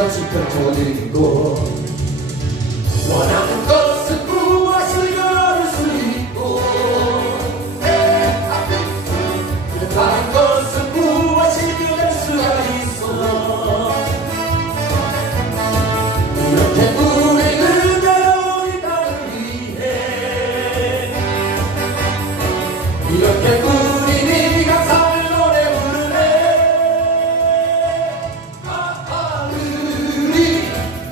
잠시 펼쳐지고 원하는 것은 무엇을 열을 수 있고 다른 것은 무엇이든 할 수가 있어. 이렇게 우리 그대로 우리 땅을 위해 이렇게 우리 감사를 노래 부르네. 우리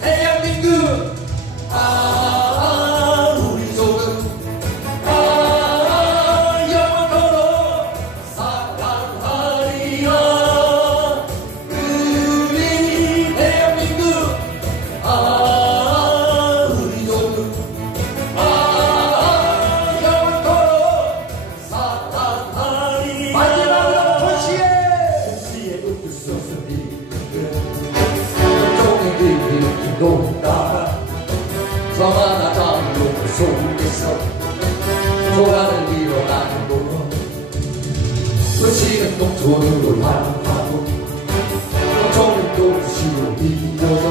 대한민국 우리 조국 영원토록 사랑하리라. 우리 대한민국 우리 조국 영원토록 사랑하리라. 마지막으로 도시에 웃을 수 없으니 종이 길이 높다. 성 하나 담은 속에서 조각을 일어나는 곳 도시는 농촌으로 향하고 농촌은 도시로 이어져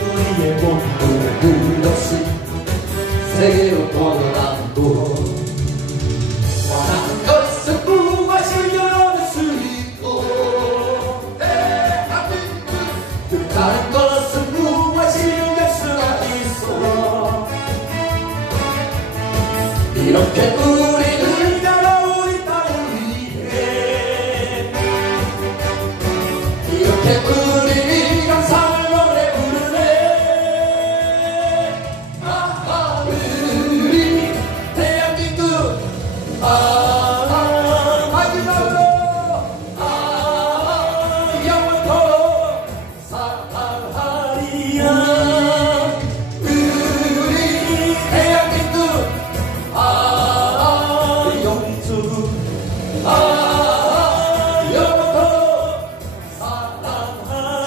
우리의 몸도 끝없이 세계로 뻗어나는 곳. 원하는 것은 무엇을 열어낼 수 있고 다른 것은 무엇이든 될 수가 있어. 이렇게 우리는 나라 우리 땅을 위해 이렇게 우리 감사를 노래 부르네. 우리 대한민국 마지막으로 영원토록 사랑하리라. 우리 대한민국 영조국 영원토록 사랑하리라.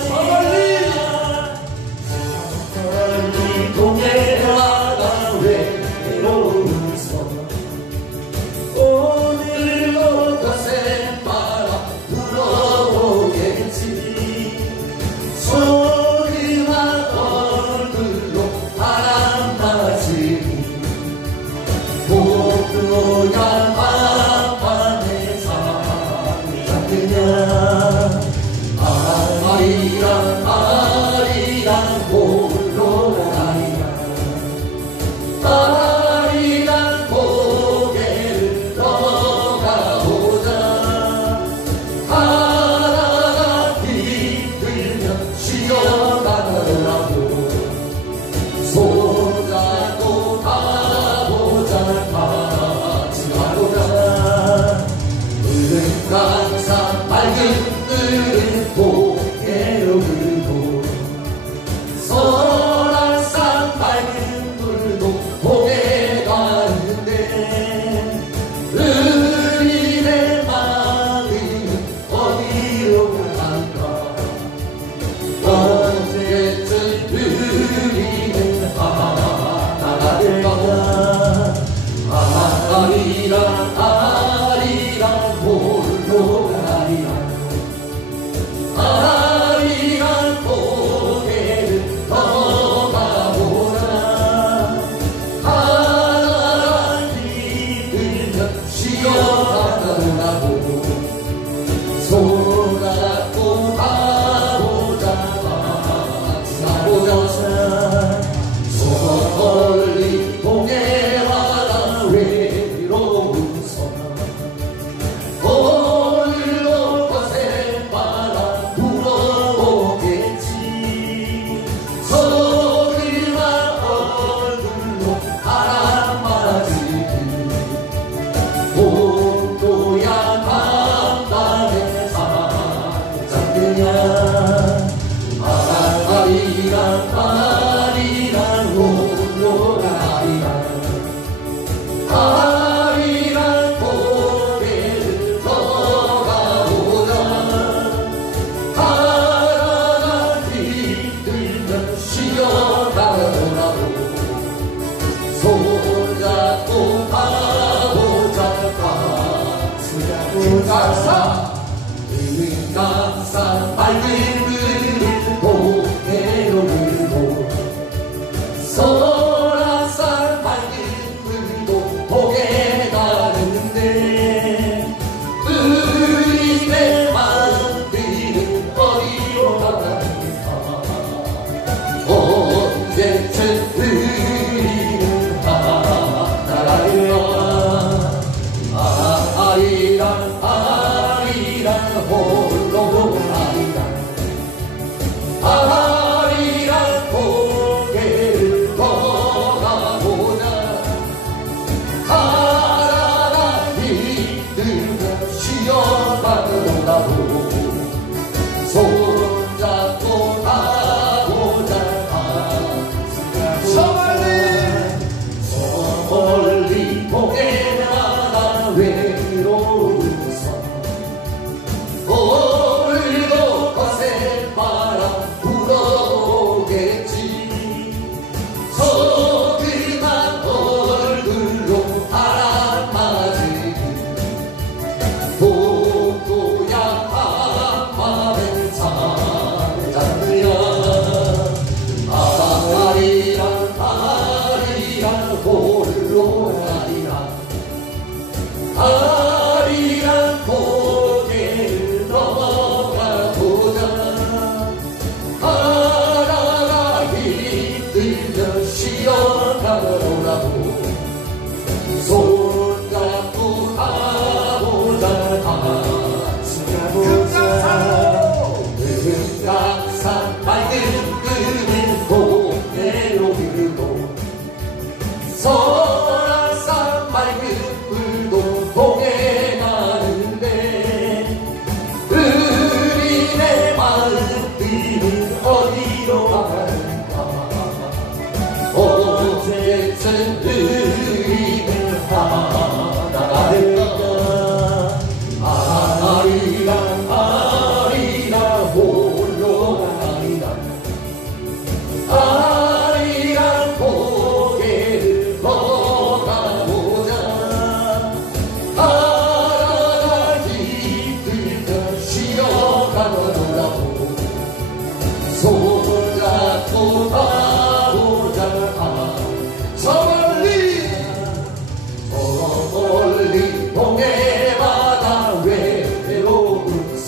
멀리 동해바다 외로워서 오늘도 거센 바람 불어오겠지. 소리만 얼굴로 바람 맞으니 모두야 만만의 삶이 그냥 아리랑 아리랑 홀로 아리랑 고개를 넘어가보자. 하나가 힘들면 쉬어가더라도 손잡고 가보자. 같이 가보자. 푸른 강산 맑은 푸른 고개로 흐르고 설악산 맑은 물도 보게 가는데 우리의 마음은 어디로 갈까. 언제쯤 우리는 하나가 될까. 아리랑 아리랑 홀로 아리랑 고개를 넘어가보자. 하나가 힘들면 쉬어가더라도 손잡고 가보자. 같이 가보자. 저 멀리 동해바다 외로운 섬 오늘도 거센 바람 불어오겠지. 소리만 얼굴로 바람 맞으니 온도야 밤밤에 살짝 그냥 아리랑 아리랑 홀로 아리랑 고개를 넘어가보자. 하나가 힘들면 쉬어가더라도 손잡고 가보자. 같이 가보자. 푸른 강산 맑은 물을 보고 언제쯤 우리는 하나가 될까. 아리랑 아리랑 홀로 아리랑 아리랑 고개를 걸어가보자. 하나가 힘들면 쉬어가더라도 손잡고 가보자. 저 멀리 동해바다 외로운 섬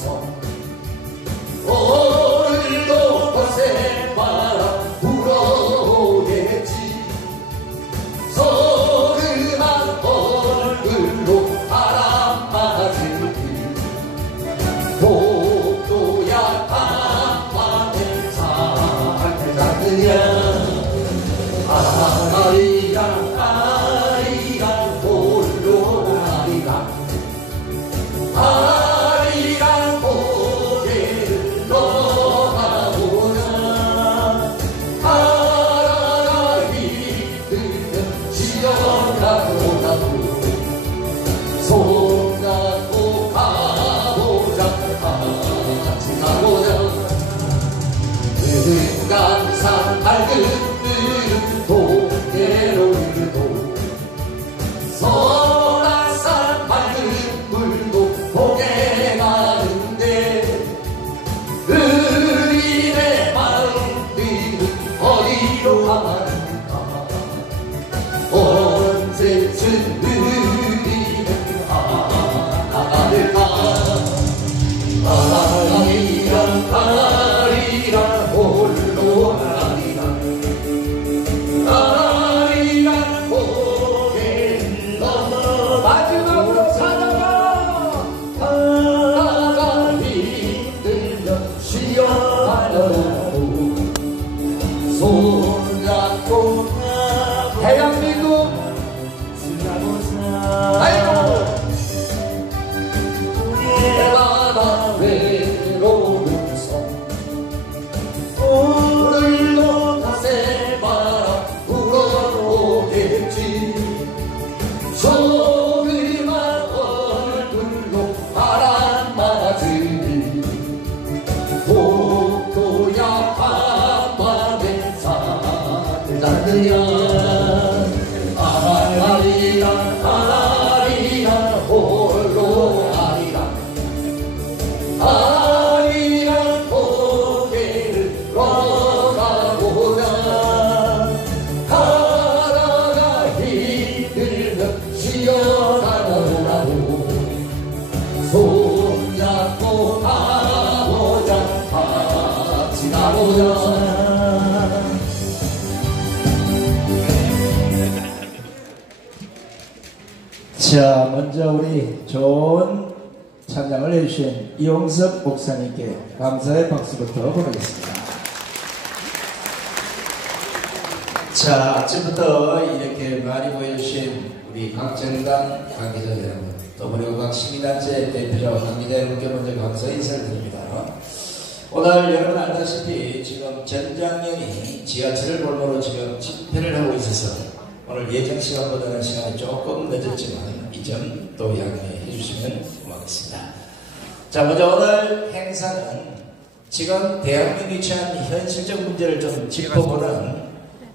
오늘도 거센바람 불어오겠지. 서름한 얼굴로 바람 맞을 독도야 밤밤에 잘 잤느냐. 아리랑 아리랑 홀로 아리랑 아리랑 고개를 넘어가보자. 하나가 힘들면 쉬어가더라도 손잡고 가보자. 같이 가보자. 금강산 밝은 동해로 일도 설악산 밝은 물도 동해 가는데 우리네 마음들은 어디로 가는가. 언제쯤 우리는 하나가 될까. 아리랑 아리랑 홀로 아리랑 아리랑 고개를 넘어 마지막으로 찾아가. 하나가 힘들면 쉬어가려고 손잡고 대한민국 아이고 해바다 외로운 섬 오늘도 거센바람 불어오겠지. 조그만 얼굴로 바람 맞으니 독도야 밤밤에 잘 잤느냐. 아리랑 아리랑 홀로 아리랑 아리랑 고개를 걸어가보자. 하나가 힘들면 쉬어가더라도 손잡고 가보자. 같이 가보자. 자, 먼저 우리 좋은 찬양을 해주신 이용섭 목사님께 감사의 박수부터 보내겠습니다. 자, 아침부터 이렇게 많이 모여주신 우리 각정당 관계자 여러분, 또 그리고 각 시민단체 대표자 관계자 여러분께 먼저 감사 인사를 드립니다. 오늘 여러분 알다시피 지금 전장년이 지하철을 볼모로 지금 집회를 하고 있어서 오늘 예정 시간보다는 시간이 조금 늦었지만 이 점 또 양해해 주시면 고맙겠습니다. 자, 먼저 오늘 행사는 지금 대한민국이 처한 현실적 문제를 좀 짚어보는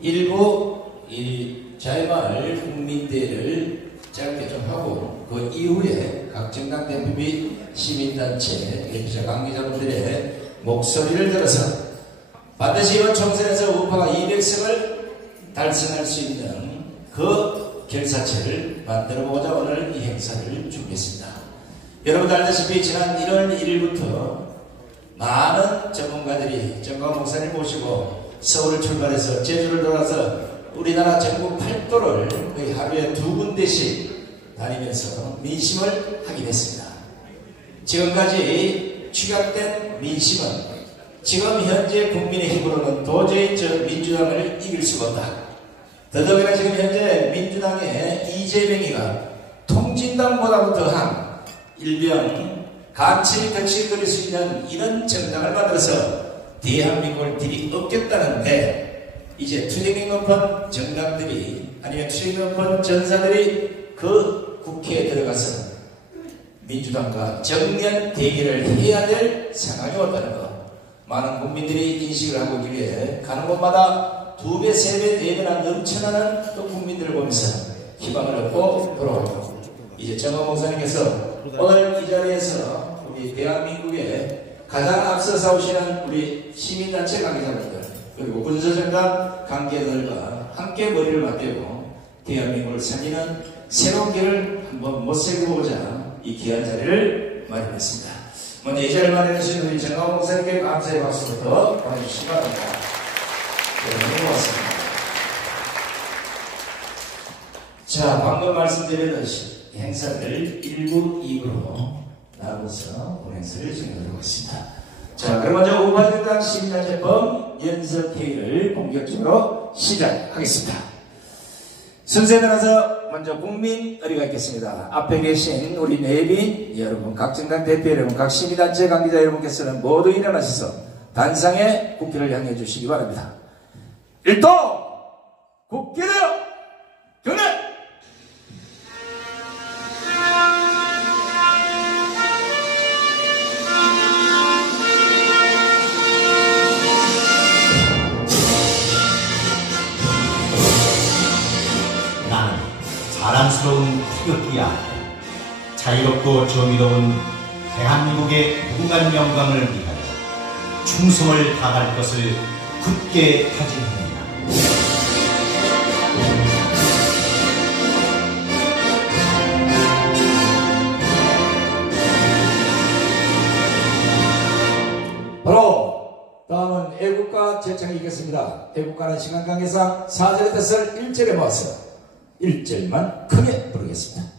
일부 이 자유마을 국민대회를 짧게 좀 하고 그 이후에 각 정당 대표 및 시민단체 대표자 관계자분들의 목소리를 들어서 반드시 이번 총선에서 우파가 200석을 달성할 수 있는 그 결사체를 만들어보고자 오늘 이 행사를 준비했습니다. 여러분 알다시피 지난 1월 1일부터 많은 전문가들이 정광 목사님 모시고 서울을 출발해서 제주를 돌아서 우리나라 전국 8도를 거의 하루에 2군데씩 다니면서 민심을 하게 됐습니다. 지금까지 취각된 민심은 지금 현재 국민의 힘으로는 도저히 저 민주당을 이길 수가 없다. 더더구나 지금 현재 민주당의 이재명이가 통진당보다도 더한 일병 간첩이 덕실거릴 수 있는 이런 정당을 만들어서 대한민국을 들이엎겠다는데 이제 투쟁이 높은 정당들이 아니면 투쟁이 높은 전사들이 그 국회에 들어가서 민주당과 정면 대결을 해야 될 상황이 왔다는 것. 많은 국민들이 인식을 하고 있기 위해 가는 곳마다 2배, 3배, 4배나 넘쳐나는 또 국민들을 보면서 희망을 얻고 돌아오고 이제 정호 목사님께서 오늘 이 자리에서 우리 대한민국에 가장 앞서 싸우시는 우리 시민단체 관계자분들 그리고 군사정당 관계자들과 함께 머리를 맞대고 대한민국을 살리는 새로운 길을 한번 모색해보고자 이 귀한 자리를 마련했습니다. 먼저 이 자리를 마련해주신 우리 정호 목사님께 감사의 박수부터 보내주시기 바랍니다. 네, 고맙습니다. 자, 방금 말씀드렸듯이 행사를 1부, 2부로 나눠서 본행사를 진행하도록 하겠습니다. 자, 그럼 먼저 우파정당 시민단체법 연석회의를 본격적으로 시작하겠습니다. 순서에 따라서 먼저 국민 의리가 있겠습니다. 앞에 계신 우리 내빈 여러분, 각 정당 대표 여러분, 각 시민단체 관계자 여러분께서는 모두 일어나셔서 단상의 국기를 향해 주시기 바랍니다. 일도 국기를 경례! 나는 자랑스러운 태극기야. 자유롭고 정의로운 대한민국의 무궁한 영광을 위하여 충성을 다할 것을 굳게 다짐합니다. 바로 다음은 애국가 제창이 있겠습니다. 애국가는 시간 관계상 4절의 뜻을 1절에 모아서 1절만 크게 부르겠습니다.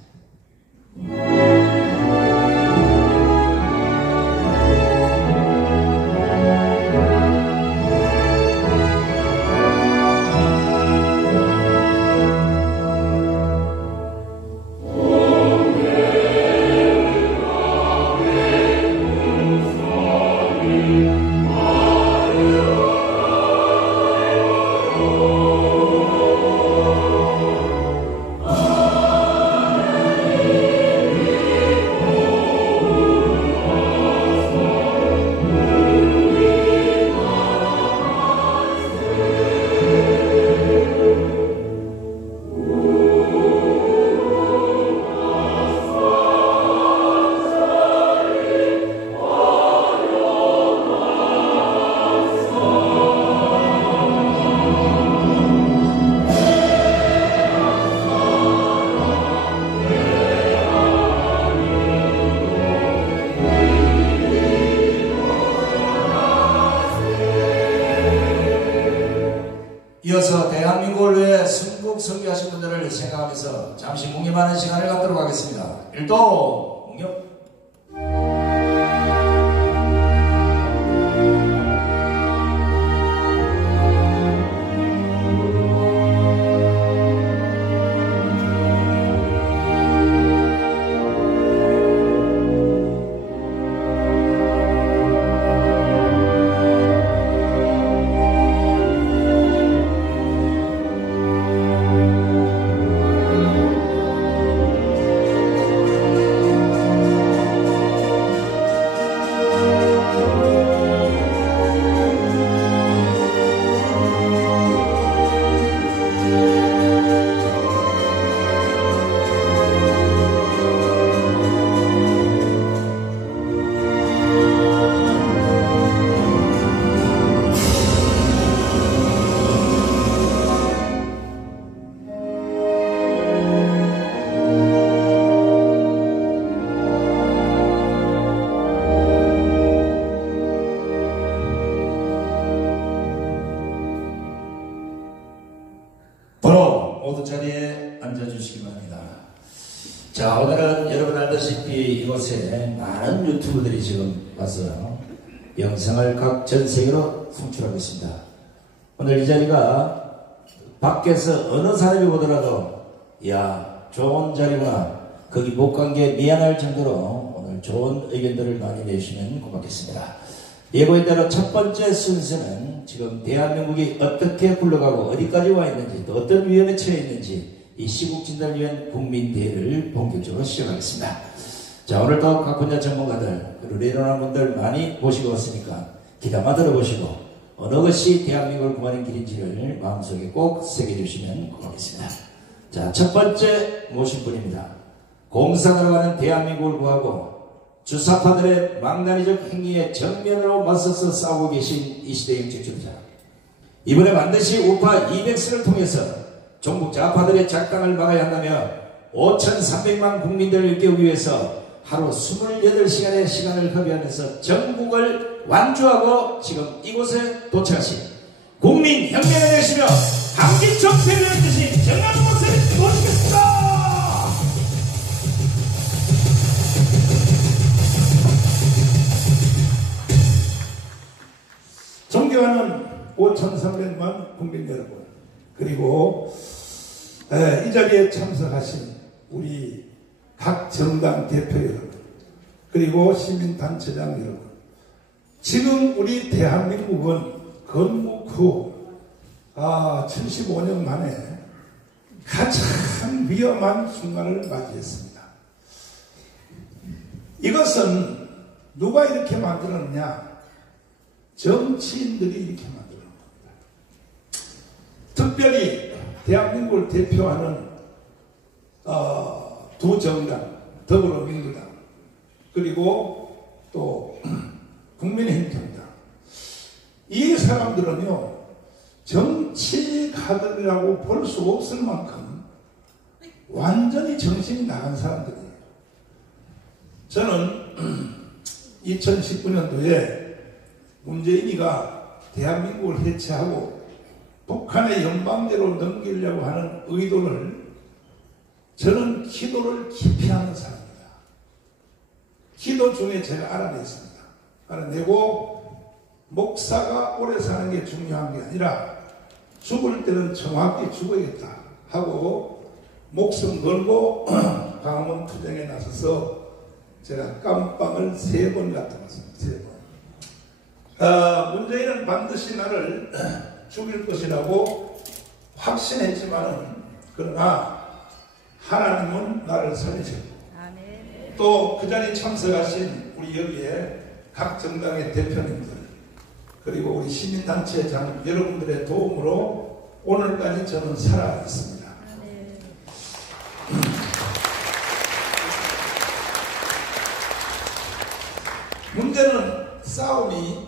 이어서 대한민국을 위해 순국 선교하신 분들을 생각하면서 잠시 묵념하는 시간을 갖도록 하겠습니다. 일도 묵념. 모두 자리에 앉아주시기 바랍니다. 자, 오늘은 여러분 알다시피 이곳에 많은 유튜브들이 지금 와서 영상을 각 전 세계로 송출하고 있습니다. 오늘 이 자리가 밖에서 어느 사람이 보더라도 야, 좋은 자리구나, 거기 못 간 게 미안할 정도로 오늘 좋은 의견들을 많이 내주시면 고맙겠습니다. 예고인 대로 첫 번째 순서는 지금 대한민국이 어떻게 굴러가고 어디까지 와 있는지 또 어떤 위험에 처해 있는지 이 시국진단위원 국민대회를 본격적으로 시작하겠습니다. 자, 오늘도 각 분야 전문가들 그리고 내로난 분들 많이 모시고 왔으니까 기다마 들어보시고 어느 것이 대한민국을 구하는 길인지를 마음속에 꼭 새겨주시면 고맙겠습니다. 자, 첫 번째 모신 분입니다. 공산으로 가는 대한민국을 구하고 주사파들의 망나니적 행위에 정면으로 맞서서 싸우고 계신 이 시대의 영적주의자. 이번에 반드시 우파 200석을 통해서 종북 좌파들의 작당을 막아야 한다며 5,300만 국민들을 깨우기 위해서 하루 28시간의 시간을 허비하면서 전국을 완주하고 지금 이곳에 도착하신 국민혁명을 내시며 강기총 대회를 주신 정남욱 목사님 모시겠습니다. 존경하는 5,300만 국민 여러분, 그리고 이 자리에 참석하신 우리 각 정당 대표 여러분, 그리고 시민단체장 여러분, 지금 우리 대한민국은 건국 후 75년 만에 가장 위험한 순간을 맞이했습니다. 이것은 누가 이렇게 만들었느냐? 정치인들이 이렇게 만드는 겁니다. 특별히 대한민국을 대표하는 두 정당, 더불어민주당 그리고 또 국민의힘정당, 이 사람들은요 정치가들이라고 볼 수 없을 만큼 완전히 정신이 나간 사람들이에요. 저는 2019년도에 문재인이가 대한민국을 해체하고 북한의 연방제로 넘기려고 하는 의도를 저는 기도를 깊이 하는 사람입니다. 기도 중에 제가 알아냈습니다. 알아내고 목사가 오래 사는 게 중요한 게 아니라 죽을 때는 정확히 죽어야겠다 하고 목숨 걸고 광화문 투쟁에 나서서 제가 깜빵을 3번 갔다 왔습니다. 3번. 문재인은 반드시 나를 죽일 것이라고 확신했지만은, 그러나 하나님은 나를 살리셨고, 또 그 자리에 참석하신 우리 여기에 각 정당의 대표님들 그리고 우리 시민단체장 여러분들의 도움으로 오늘까지 저는 살아 있습니다. 문제는 싸움이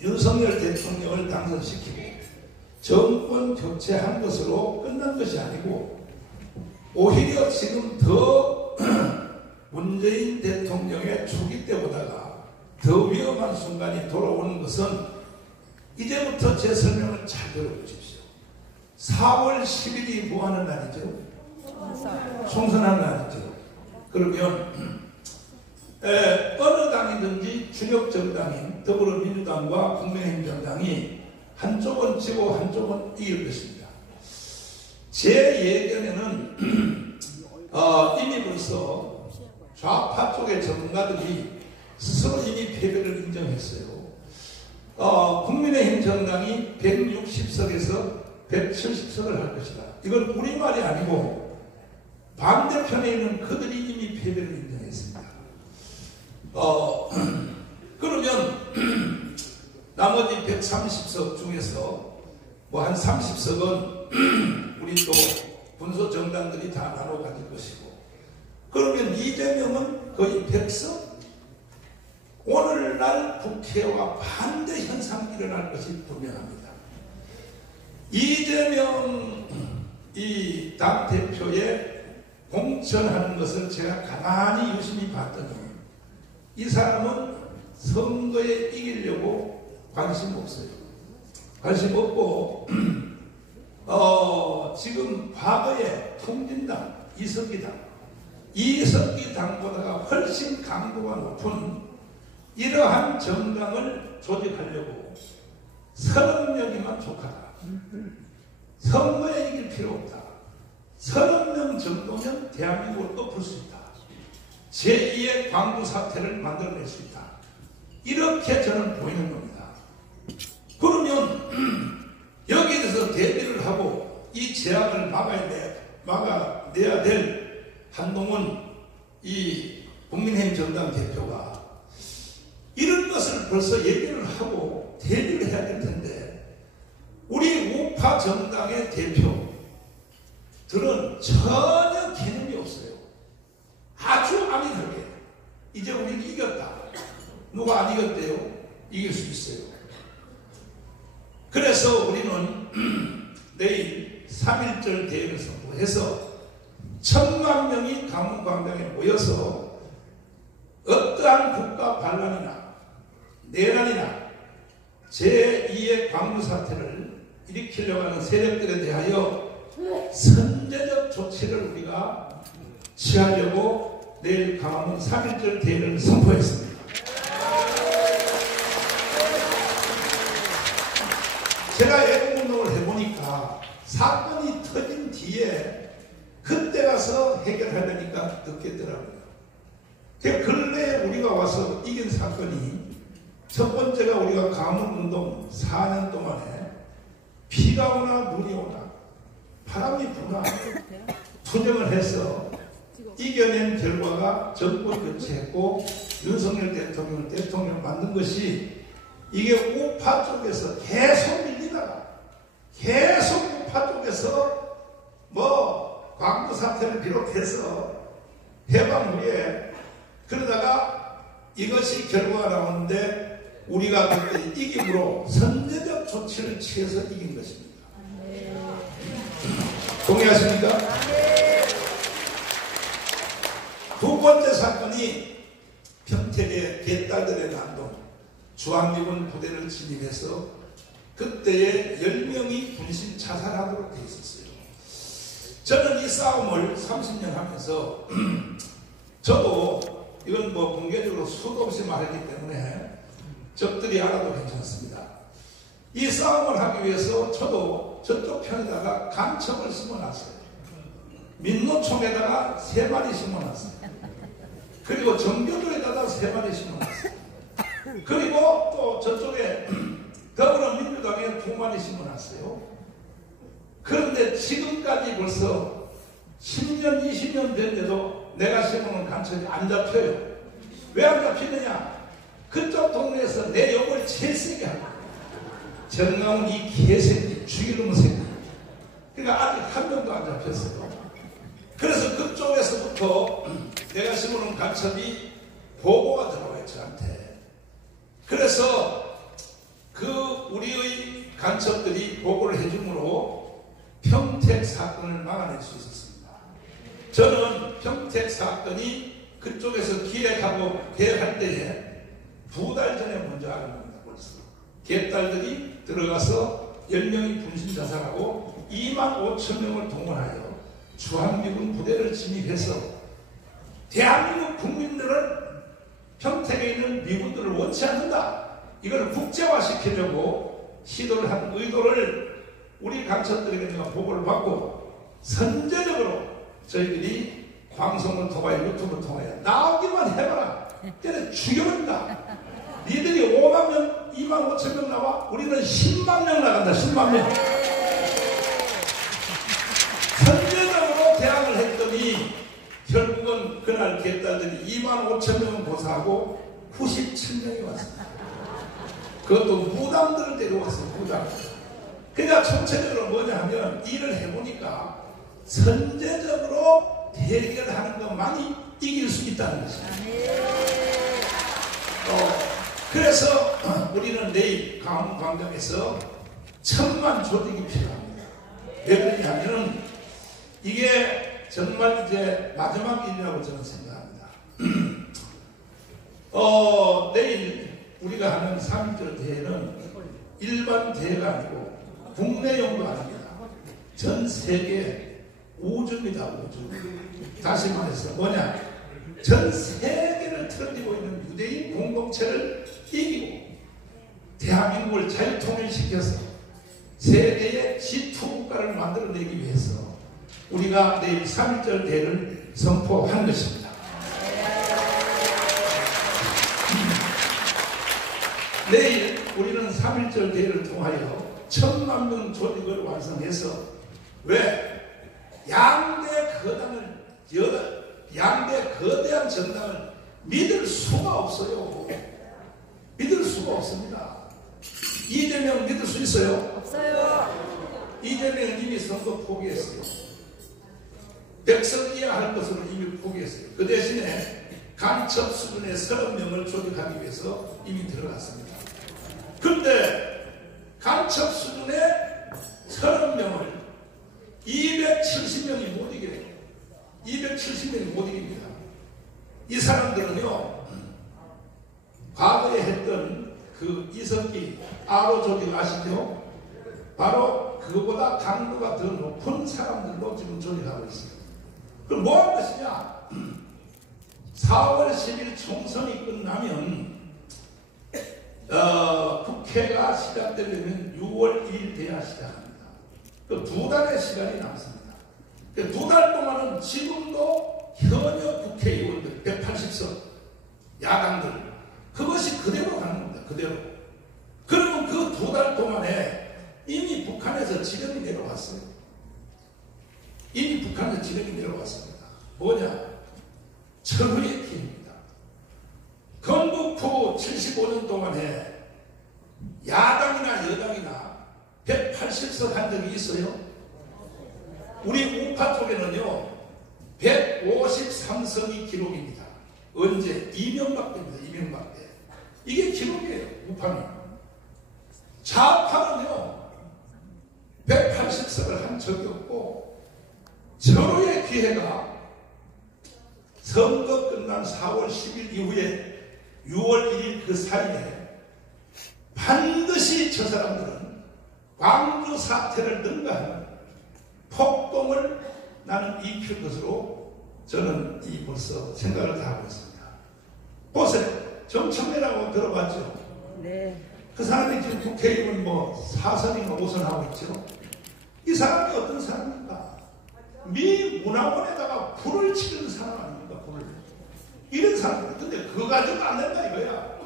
윤석열 대통령을 당선시키고 정권 교체한 것으로 끝난 것이 아니고, 오히려 지금 더 문재인 대통령의 초기 때보다가 더 위험한 순간이 돌아오는 것은, 이제부터 제 설명을 잘 들어보십시오. 4월 10일이 뭐 하는 날이죠? 총선하는 날이죠. 그러면 어느 당이든지 주력 정당인 더불어민주당과 국민의힘정당이 한쪽은 지고 한쪽은 이길 것입니다. 제 예견에는 이미 벌써 좌파 쪽의 전문가들이 스스로 이미 패배를 인정했어요. 국민의힘 정당이 160석에서 170석을 할 것이다. 이건 우리말이 아니고 반대편에 있는 그들이 이미 패배를 인정했습니다. 그러면 나머지 130석 중에서 뭐 한 30석은 우리 또 군소 정당들이 다 나눠 가질 것이고, 그러면 이재명은 거의 100석? 오늘날 국회와 반대 현상이 일어날 것이 분명합니다. 이재명 이 당대표의 공천하는 것을 제가 가만히 유심히 봤더니, 이 사람은 선거에 이기려고 관심 없어요. 관심 없고 지금 과거에 통진당, 이석기당보다가 훨씬 강도가 높은 이러한 정당을 조직하려고 30명이면 족하다. 선거에 이길 필요 없다. 30명 정도면 대한민국을 덮을 수 있다. 제2의 광부 사태를 만들어낼 수 있다. 이렇게 저는 보이는 겁니다. 그러면 여기에서 대비를 하고 이 제약을 막아내야 될 한동훈 이 국민의힘 정당 대표가 이런 것을 벌써 얘기를 하고 대비를 해야 될 텐데 우리 우파 정당의 대표들은 전혀 개념이 없어요. 아주 아민하게 이제 우리는 이겼다. 누가 안 이겼대요? 이길 수 있어요. 그래서 우리는 내일 3.1절 대회를 선포해서 1,000만 명이 강원광장에 모여서 어떠한 국가 반란이나 내란이나 제2의 광주 사태를 일으키려고 하는 세력들에 대하여 선제적 조치를 우리가 취하려고 내일 강화문 3.1절 대회를 선포했습니다. 제가 애국운동을 해보니까 사건이 터진 뒤에 그때 가서 해결하려니까 늦겠더라고요. 근래에 우리가 와서 이긴 사건이 첫 번째가 우리가 강원운동 4년 동안에 비가 오나 눈이 오나 바람이 부나 투쟁을 해서 이겨낸 결과가 정권 교체했고 윤석열 대통령을 대통령 만든 것이 이게 우파 쪽에서 계속 밀리다가 계속 우파 쪽에서 뭐 광주 사태를 비롯해서 해방 후에 그러다가 이것이 결과가 나오는데 우리가 그때 이김으로 선제적 조치를 취해서 이긴 것입니다. 동의하십니까? 두 번째 사건이 평택의 개딸들의 난동 주한미군 부대를 진입해서 그때에 10명이 분신 자살하도록 되어 있었어요. 저는 이 싸움을 30년 하면서 저도 이건 뭐 공개적으로 수도 없이 말했기 때문에 적들이 알아도 괜찮습니다. 이 싸움을 하기 위해서 저도 저쪽 편에다가 간첩을 심어놨어요. 민노총에다가 3마리 심어놨어요. 그리고 정교조에다가 3마리 심어놨어요. 그리고 또 저쪽에 더불어민주당에 2마리 심어놨어요. 그런데 지금까지 벌써 10년, 20년 됐는데도 내가 심어놓은 간첩이 안 잡혀요. 왜 안 잡히느냐? 그쪽 동네에서 내 욕을 제일 세게 하고 정강훈 이 개새끼 죽이는 새끼. 그러니까 아직 한 명도 안 잡혔어요. 그래서 그쪽에서부터 내가 심어놓은 간첩이 보고가 들어와요, 저한테. 그래서 그 우리의 간첩들이 보고를 해줌으로 평택 사건을 막아낼 수 있었습니다. 저는 평택 사건이 그쪽에서 기획하고 계획할 때에 2달 전에 먼저 알고 있습니다. 벌써 개딸들이 들어가서 10명이 분신 자살하고 25,000명을 동원하여 주한미군 부대를 진입해서 대한민국 국민들은 평택에 있는 미군들을 원치 않는다. 이걸 국제화시키려고 시도를 한 의도를 우리 간첩들에게 제가 보고를 받고 선제적으로 저희들이 방송을 통하여 유튜브를 통하여 나오기만 해봐라. 때려 죽여버린다. 니들이 5만 명, 2만 5천 명 나와? 우리는 10만 명 나간다. 10만 명. 선제적으로 대항을 했더니 결국은 그날 개딸들이 2만 5천 명은 고사하고 97명이 왔습니다. 그것도 무당들을 데려왔어요. 무당. 그러니까 총체적으로 뭐냐 하면 일을 해보니까 선제적으로 대결하는 것만이 이길 수 있다는 것입니다. 그래서 우리는 내일 강원광장에서 1000만 조직이 필요합니다. 왜 그러냐면 이게 정말 이제 마지막 일이라고 저는 생각합니다. 내일 우리가 하는 3.1절 대회는 일반 대회가 아니고 국내용도 아닙니다. 전 세계 우주입니다. 우주. 다시 말해서 뭐냐? 전 세계를 틀어지고 있는 유대인 공동체를 이기고 대한민국을 자유통일시켜서 세계의 G2 국가를 만들어내기 위해서 우리가 내일 3.1절 대회를 선포한 것입니다. 내일 우리는 3.1절 대회를 통하여 10,000명 조직을 완성해서 왜? 양대 거대한 정당을 믿을 수가 없어요. 믿을 수가 없습니다. 이재명 믿을 수 있어요? 없어요. 이재명은 이미 선거 포기했어요. 백석 이하할 것으로 이미 포기했어요. 그 대신에 간첩 수준의 30명을 조직하기 위해서 이미 들어갔습니다. 그런데 간첩 수준의 30명을 270명이 못 이겨요. 270명이 못 이깁니다. 이 사람들은요, 과거에 했던 그 이석기 아로 조직 아시죠? 바로 그보다 강도가 더 높은 사람들로 지금 조직하고 있어요. 그럼 뭐 할 것이냐? 4월 10일 총선이 끝나면 국회가 시작되려면 6월 1일 돼야 시작합니다. 그 2달의 시간이 남습니다. 그 2달 동안은 지금도 현역 국회의원들 180석 야당들 그것이 그대로 가는 겁니다. 그대로. 그러면 그 2달 동안에 이미 북한에서 지령이 내려왔어요. 이미 북한에서 지령이 내려왔습니다. 뭐냐? 철의 기회입니다. 건국후 75년 동안에 야당이나 여당이나 180석 한 적이 있어요? 우리 우파 쪽에는요 153석이 기록입니다. 언제? 이명박 때입니다. 이명박 때. 이게 기록이에요. 우파는. 좌파는요 180석을 한 적이 없고 절호의 기회가 선거 끝난 4월 10일 이후에 6월 1일 그 사이에 반드시 저 사람들은 광주 사태를 능가하는 폭동을 나는 일으킬 것으로 저는 벌써 생각을 다 하고 있습니다. 보세요. 정청래라고 들어봤죠? 네. 그 사람이 지금 국회의원 4선인가 5선 하고 있죠? 이 사람이 어떤 사람입니까? 미 문화원에다가 불을 치는 사람 아닙니까? 불을. 이런 사람들. 근데 그거 가지고 안 된다 이거야.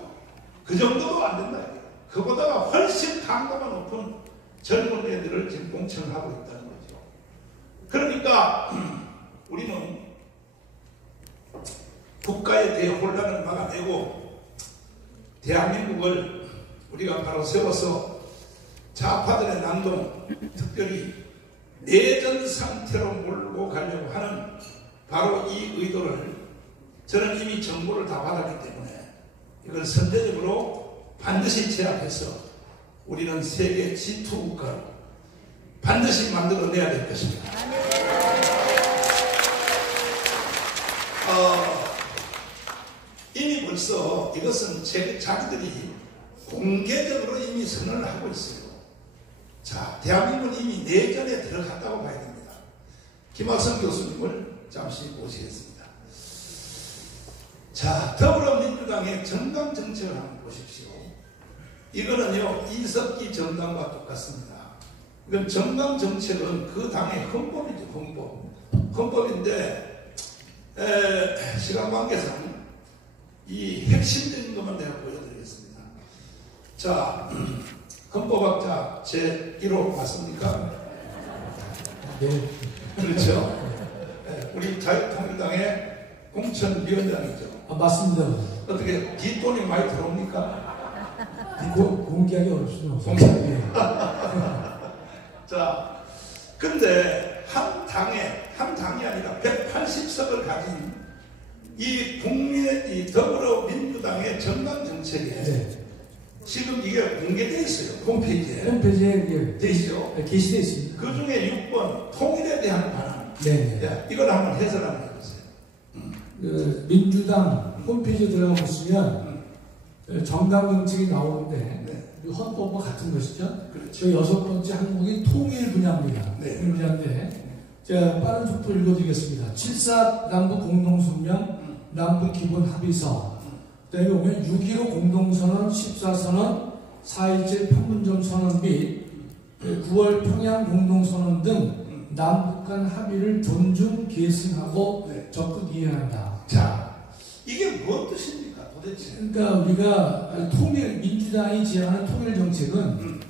그 정도도 안 된다 이거야. 그보다가 훨씬 강도가 높은 젊은 애들을 지금 공천을 하고 있다는 거죠. 그러니까 우리는 국가의 대혼란을 막아내고 대한민국을 우리가 바로 세워서 좌파들의 난동, 특별히 내전 상태로 몰고 가려고 하는 바로 이 의도를 저는 이미 정보를 다 받았기 때문에 이걸 선제적으로 반드시 제압해서 우리는 세계 G2 국가로 반드시 만들어내야 될 것입니다. 이미 벌써 이것은 자기들이 공개적으로 이미 선언을 하고 있어요. 자, 대한민국은 이미 내전에 들어갔다고 봐야 됩니다. 김학성 교수님을 잠시 모시겠습니다. 자, 더불어민주당의 정강 정책을 한번 보십시오. 이거는요, 이석기 정당과 똑같습니다. 이건 정강 정책은 그 당의 헌법이죠, 헌법. 헌법인데, 시간 관계상 이 핵심적인 것만 내가 보여드리겠습니다. 자, 헌법학자 제1호 맞습니까? 네. 그렇죠. 우리 자유통일당의 공천위원장이죠. 맞습니다. 어떻게 뒷돈이 많이 들어옵니까? 공개하기 어렵습니다. 자, 근데 한 당이 아니라 180석을 가진 이 국민의 이 더불어민주당의 정당 정책에 네. 지금 이게 공개되어 있어요. 홈페이지에. 홈페이지에 돼 있죠. 게시되어 있습니다. 그 중에 6번 통일에 대한 반항. 네. 야, 이걸 한번 해설 한번 해보세요. 그 민주당 홈페이지에 들어가 보시면 정당 정책이 나오는데 네. 헌법과 같은 것이죠. 그렇죠. 6번째 항목이 통일 분야입니다. 네. 통일 분야인데 제가 빠른 속도로 읽어드리겠습니다. 7.4 남북 공동성명, 남북 기본 합의서, 그다음에 보면 6.15 공동선언, 14선언, 4.27 판문점 선언 및 9월 평양 공동선언 등 남북 간 합의를 존중, 계승하고 네. 적극 이행한다. 자, 이게 무엇 뜻입니까? 도대체. 그러니까 우리가 민주당이 지향하는 통일 정책은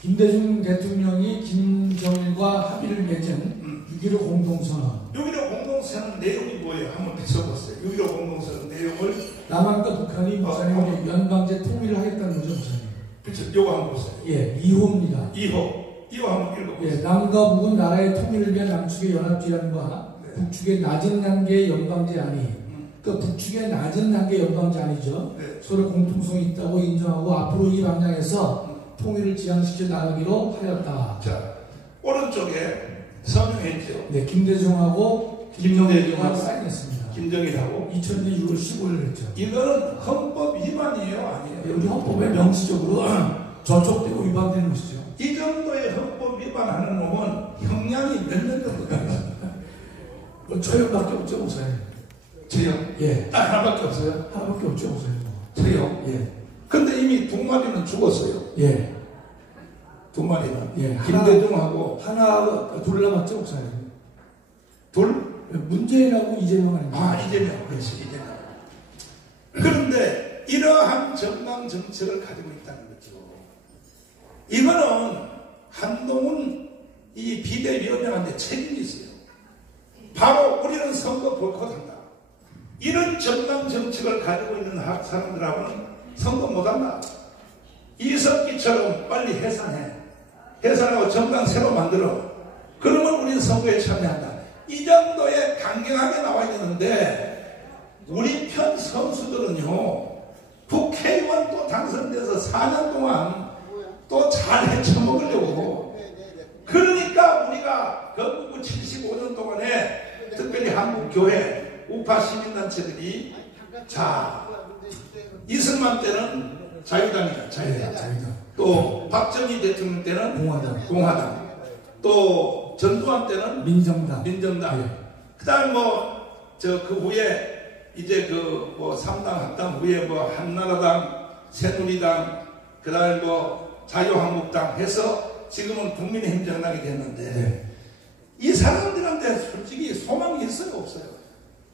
김대중 대통령이 김정일과 합의를 맺은 6.15 공동선언. 6.15 공동선언 내용이 뭐예요? 한번 비춰보세요. 6.15 공동선언 내용을. 남한과 북한이 목사님 연방제 통일을 하겠다는 거죠, 목사님. 그렇죠. 요거 한번 보세요. 예, 2호입니다. 2호 한번 읽어보세요. 예, 남과 북은 나라의 통일을 위한 남측의 연합제안과 북측의 낮은 단계의 연방제안이, 그 북측의 낮은 단계의 연방제안이죠. 네. 서로 공통성이 있다고 인정하고 앞으로 이 방향에서 통일을 지향시켜 나가기로 하였다. 자, 오른쪽에 서명했죠. 네, 김대중하고 김정일과 사인했습니다. 김정일하고. 2000년 6월 15일 했죠. 이거는 헌법 위반이에요, 아니에요? 우리 헌법에 명시적으로 저촉되고 위반되는 것이죠. 이 정도의 헌법 위반하는 놈은 형량이 몇 년 정도 되겠습니까? 처형밖에 없죠, 목사님. 처형? 예. 딱 하나밖에 없어요? 하나밖에 없죠, 목사님. 처형? 예. 근데 이미 두 마리는 죽었어요. 예. 두 마리는. 예. 김대중하고 둘 남았죠, 목사님. 둘? 문재인하고 이재명 아닙니까? 아, 이재명. 그렇지, 이재명. 그런데 이러한 정당 정책을 가지고 있다는 거죠. 이거는 한동훈 이 비대위원장한테 책임이 있어요. 바로 우리는 선거 보이콧한다. 이런 정당 정책을 가지고 있는 사람들하고는 선거 못한다. 이석기처럼 빨리 해산해. 해산하고 정당 새로 만들어. 그러면 우리는 선거에 참여한다. 이 정도의 강경하게 나와 있는데 우리 편 선수들은요, 국회의원 또 당선돼서 4년 동안 또 잘 헤쳐먹으려고. 그러니까 우리가 건국 75년 동안에 특별히 한국교회 우파 시민단체들이, 자, 이승만 때는 자유당이다, 자유당. 자유당. 또 박정희 대통령 때는 공화당. 또 전두환 때는 민정당. 예. 그다음 그 후에 이제 그 3당 합당 후에 한나라당, 새누리당, 그다음에 자유한국당 해서 지금은 국민의힘 정당이 됐는데, 네. 이 사람들한테 솔직히 소망이 있어요, 없어요?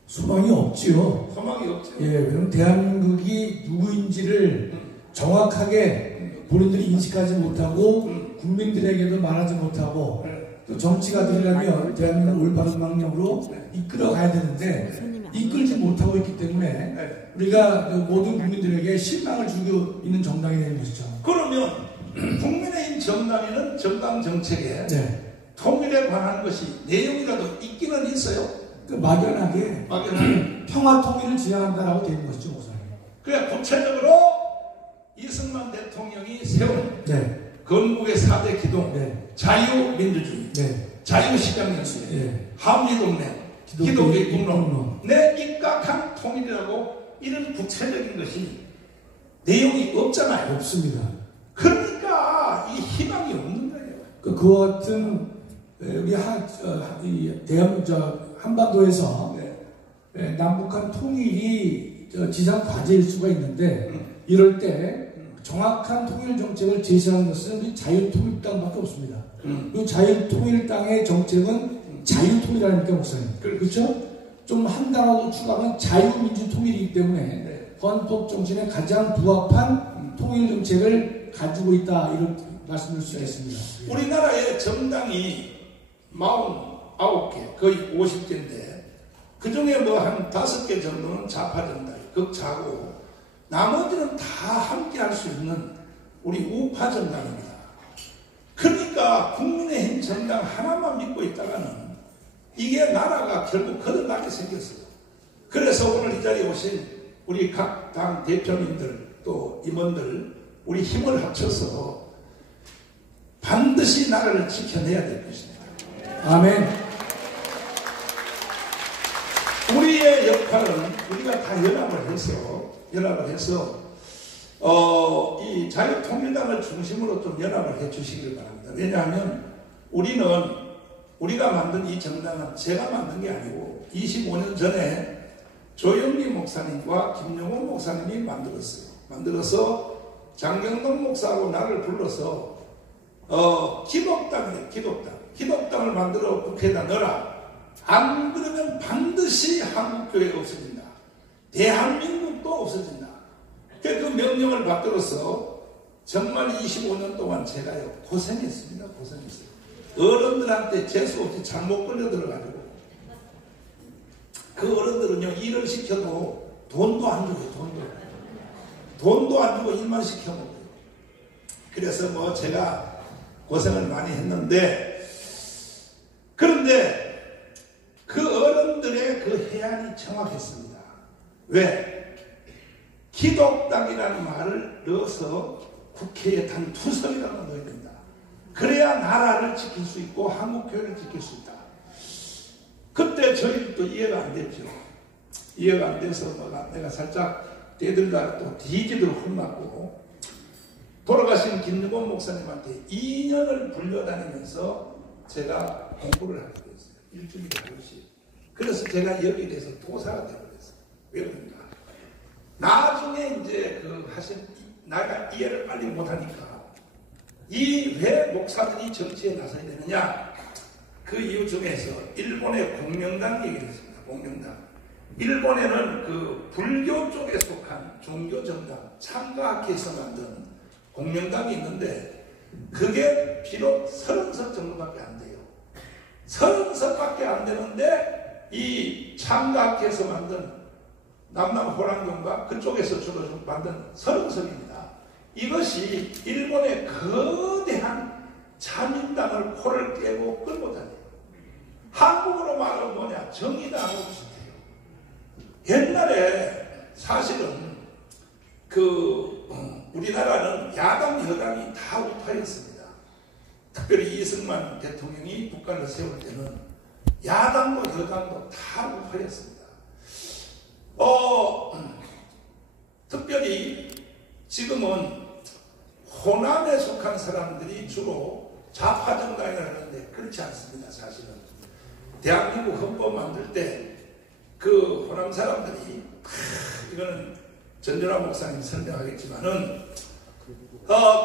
소망이 없지요. 소망이 없죠. 예, 왜냐면 대한민국이 누구인지를 정확하게 본인들이 인식하지 못하고 국민들에게도 말하지 못하고 또 정치가들이라면 대한민국을 올바른 방향으로 이끌어가야 되는데 이끌지 못하고 있기 때문에 우리가 모든 국민들에게 실망을 주고 있는 정당이 되는 것이죠. 그러면 국민의힘 정당에는 정당 정책에 네. 통일에 관한 것이 내용이라도 있기는 있어요. 막연하게 평화 통일을 지향한다라고 되는 것이죠, 목사님. 그래, 구체적으로 이승만 대통령이 세운 네. 건국의 4대 기동, 네. 자유민주주의, 네. 자유시장연수회, 네. 합리동맹, 기독교의 기독교의 내 입각한 통일이라고, 이런 구체적인 것이 내용이 없잖아요. 없습니다. 그러니까 이 희망이 없는 거예요. 그와 같은 우리 한반도에서 남북한 통일이 지상 과제일 수가 있는데 이럴 때 정확한 통일 정책을 제시하는 것은 우리 자유통일당밖에 없습니다. 이 자유통일당의 정책은 자유통일 아닙니까, 목사님? 그렇죠? 좀 한 단어도 추가하면 자유민주통일이기 때문에 헌법 정신에 가장 부합한 통일 정책을 가지고 있다, 이런 말씀을 수 있겠습니다. 우리나라의 정당이 49개, 거의 50개인데 그 중에 한 5개 정도는 좌파 정당, 극좌고, 나머지는 다 함께 할 수 있는 우리 우파 정당입니다. 그러니까 국민의힘 정당 하나만 믿고 있다가는 이게 나라가 결국 거듭나게 생겼어요. 그래서 오늘 이 자리에 오신 우리 각 당 대표님들 또 임원들, 우리 힘을 합쳐서 반드시 나라를 지켜내야 될 것입니다. 아멘. 우리의 역할은 우리가 다 연합을 해서 이 자유통일당을 중심으로 좀 연합을 해 주시길 바랍니다. 왜냐하면 우리가 만든 이 정당은 제가 만든 게 아니고 25년 전에 조영기 목사님과 김용훈 목사님이 만들어서 장경동 목사하고 나를 불러서 기독당을 만들어 국회에다 넣어라. 안 그러면 반드시 한국교회가 없어진다. 대한민국도 없어진다. 그 명령을 받들어서 정말 25년 동안 제가요 고생했습니다. 고생했어요. 어른들한테 재수 없이 잘못 걸려들어가지고 그 어른들은요 일을 시켜도 돈도 안 주고요. 돈도 안 주고 일만 시켜먹어요. 그래서 뭐 제가 고생을 많이 했는데, 그런데 그 어른들의 그 해안이 정확했습니다. 왜? 기독당이라는 말을 넣어서 국회에 단 2석이라도 넣어야 된다. 그래야 나라를 지킬 수 있고 한국교회를 지킬 수 있다. 그때 저희도 이해가 안 됐죠. 이해가 안 돼서 내가 살짝 대들다가 또 뒤지도록 혼났고, 돌아가신 김유곤 목사님한테 2년을 불려다니면서 제가 공부를 하게 됐어요. 일주일에 한 번씩. 그래서 제가 여기에 대해서 도사가 되어버렸어요. 왜 그런가? 나중에 이제 나가 이해를 빨리 못하니까 이 왜 목사들이 정치에 나서야 되느냐? 그 이유 중에서 일본의 공명당 얘기를 했습니다. 공명당. 일본에는 그 불교 쪽에 속한 종교정당 참가학회에서 만든 공명당이 있는데 그게 비록 30석 정도밖에 안 돼요. 30석밖에 안 되는데 이 참가학회에서 만든 남남호랑교인가 그쪽에서 주로 만든 30석입니다. 이것이 일본의 거대한 자민당을 코를 깨고 끌고 다녀요. 한국으로 말하면 뭐냐? 정의당하고 비슷해요. 옛날에 사실은 우리나라는 야당, 여당이 다 우파였습니다. 특별히 이승만 대통령이 국가를 세울 때는 야당도 여당도 다 우파였습니다. 특별히 지금은 호남에 속한 사람들이 주로 좌파 정당이라 하는데 그렇지 않습니다. 사실은 대한민국 헌법 만들 때 그 호남 사람들이 이거는 전준하 목사님 설명하겠지만은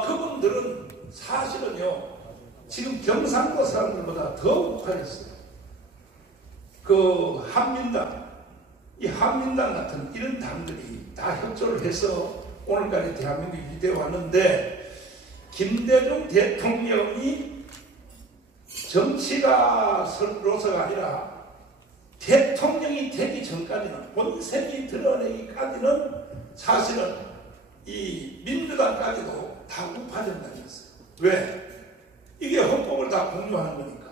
그분들은 사실은요 지금 경상도 사람들보다 더 우파였어요. 그 한민당, 이 한민당 같은 이런 당들이 다 협조를 해서 오늘까지 대한민국이 이되어 왔는데, 김대중 대통령이 정치가로서가 아니라 대통령이 되기 전까지는, 본색이 드러내기까지는 사실은 이 민주당까지도 다 우파 정당이었어요. 왜? 이게 헌법을 다 공유하는 거니까.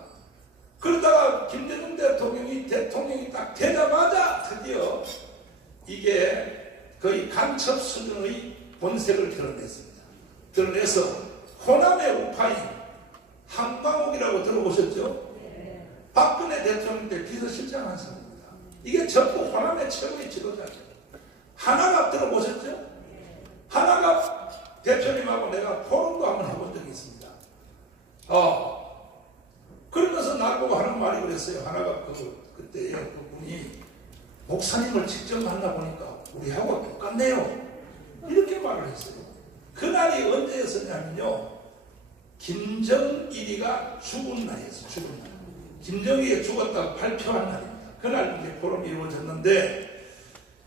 그러다가 김대중 대통령이 딱 되자마자 드디어 이게 거의 간첩 수준의 본색을 드러냈습니다. 드러내서 호남의 우파인 한광욱이라고 들어보셨죠? 박근혜 대통령 때 비서실장 한 사람입니다. 이게 전부 호남의 최고의 지도자죠. 하나갑 들어보셨죠? 하나갑 대표님하고 내가 포럼도 한번 해본 적이 있습니다. 그러면서 나보고 하는 말이 그랬어요. 하나갑 그때 그분이 목사님을 직접 만나보니까 우리하고 똑같네요. 이렇게 말을 했어요. 그날이 언제였었냐면요. 김정일이가 죽은 날이었어요. 죽은 날. 김정일이 죽었다고 발표한 날입니다. 그날 이제 포럼이 이루어졌는데,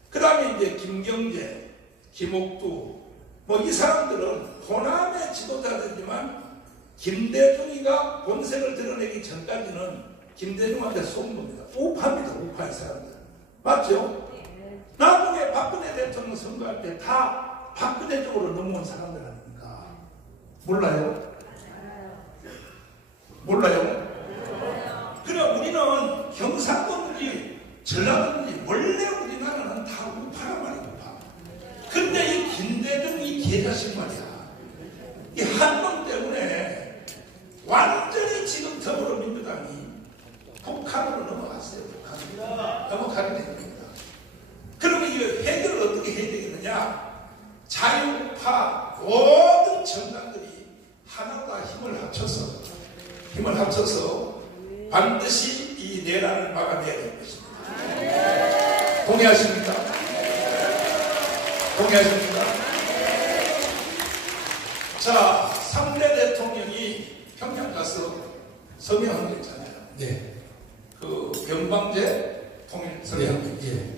그 다음에 이제 김경재, 김옥두, 뭐 이 사람들은 호남의 지도자들이지만 김대중이가 본색을 드러내기 전까지는 김대중한테 속은 겁니다. 우파입니다. 우파의 사람들. 맞죠? 나중에 박근혜 대통령 선거할 때 다 박근혜 쪽으로 넘어온 사람들 아닙니까? 몰라요? 몰라요? 그래 우리는 경상도든지 전라도든지 원래 우리나라는 다 우파란 말이야. 우파. 근데 이 김대중 이 개자식 말이야. 이 한 놈 때문에 완전히 지금 더불어민주당이 북한으로 넘어갔어요. 북한으로. 넘어가게 된 겁니다. 그러면 이 해결을 어떻게 해야 되겠느냐? 자유파 모든 정당들이 하나가 힘을 합쳐서 반드시 이 내란을 막아내야 될 것입니다. 동의하십니까? 동의하십니까? 자, 3대 대통령이 평양 가서 서명한 게 있잖아요. 네. 그 연방제 통일 서명. 예.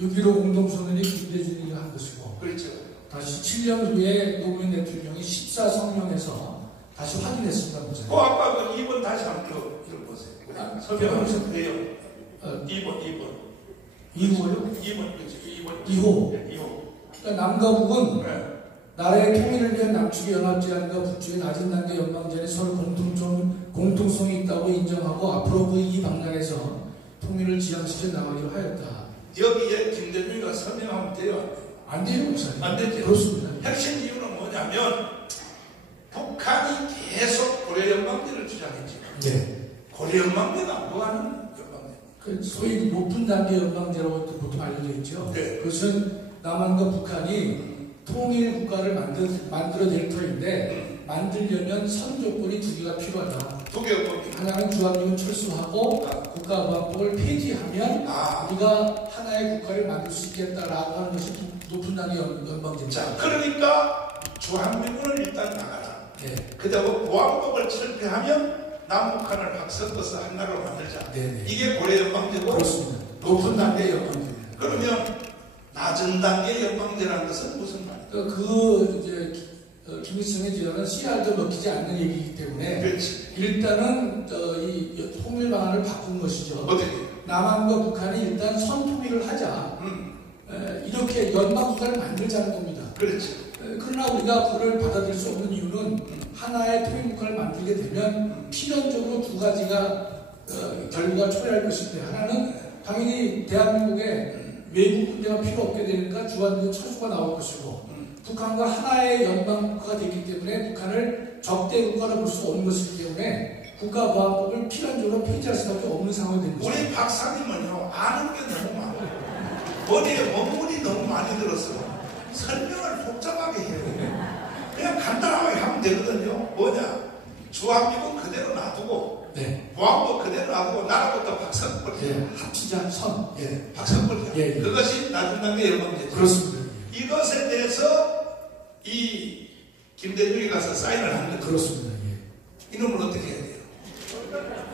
6.15 공동선언이 김대중이가 한 것이고 그렇죠. 다시 7년 후에 노무현 대통령이 14성명에서 다시 확인했습니다. 그 아까 그 2번 다시 한번 읽어보세요. 서명하면서 그래요. 2번. 2호요? 2번, 그렇죠. 2번. 2호. 네, 2호. 그러니까 남과 북은 네. 나라의 통일을 위한 남측의 연합제안과 북측의 낮은 단계 연방제안에 서로 공통성이 있다고 인정하고 앞으로 그 이 방향에서 통일을 지향시켜 나가기로 하였다. 여기에 김대중이가 서명하면 돼요? 안 돼요, 목사님? 안 되죠. 그렇습니다. 핵심 이유는 뭐냐면 북한이 계속 고려연방제를 주장했죠. 네. 고려연방제가 뭐하는 연방제? 그 소위 높은 단계 연방제라고 보통 알려져 있죠. 네. 그것은 남한과 북한이 통일 국가를 만들어낼 터인데 만들려면 선 조건이 두 개가 필요하다. 두 개가 뭡니까? 하나는 주한미군 철수하고 국가보안법을 폐지하면 우리가 하나의 국가를 만들 수 있겠다라고 하는 것이 높은 단계 연방제입니다. 자, 그러니까 주한미군을 일단 나가자. 네. 그다음에 보안법을 철폐하면 남북한을 확 섞어서 하나로 만들자. 네. 이게 고려연방제고 그렇습니다. 높은 단계 연방제입니다. 그러면 낮은 단계 연방제라는 것은 무슨 말이에요? 이제 김일성의 지원은 CR도 먹히지 않는 얘기이기 때문에 그렇지. 일단은 이 통일 방안을 바꾼 것이죠. 어떻게? 남한과 북한이 일단 선통일을 하자. 이렇게 연방 국가를 만들자는 겁니다. 그렇지. 그러나 우리가 그걸 받아들일 수 없는 이유는 하나의 통일 국가를 만들게 되면 필연적으로 두 가지가 결과가 초래할 것인데 하나는 당연히 대한민국에 외국 군대가 필요 없게 되니까 주한미군 철수가 나올 것이고 북한과 하나의 연방국가가 되기 때문에 북한을 적대 국가로 볼 수 없는 것이기 때문에 국가보안법을 필연적으로 폐지할 수밖에 없는 상황이 된 것입니다. 우리 박사님은요 아는 게 너무 많아요. 머리에 원문이 너무 많이 들어서 설명을 복잡하게 해요. 그냥 간단하게 하면 되거든요. 뭐냐? 주한미군 그대로 놔두고 네. 보안법 그대로 놔두고 나라부터 박살벌 네. 합치자 선. 예, 박살벌 예, 예. 그것이 낮은 단계 연방제죠. 그렇습니다. 이것에 대해서 이 김대중이 가서 사인을 한 거죠. 그렇습니다. 예. 이놈을 어떻게 해야 돼요?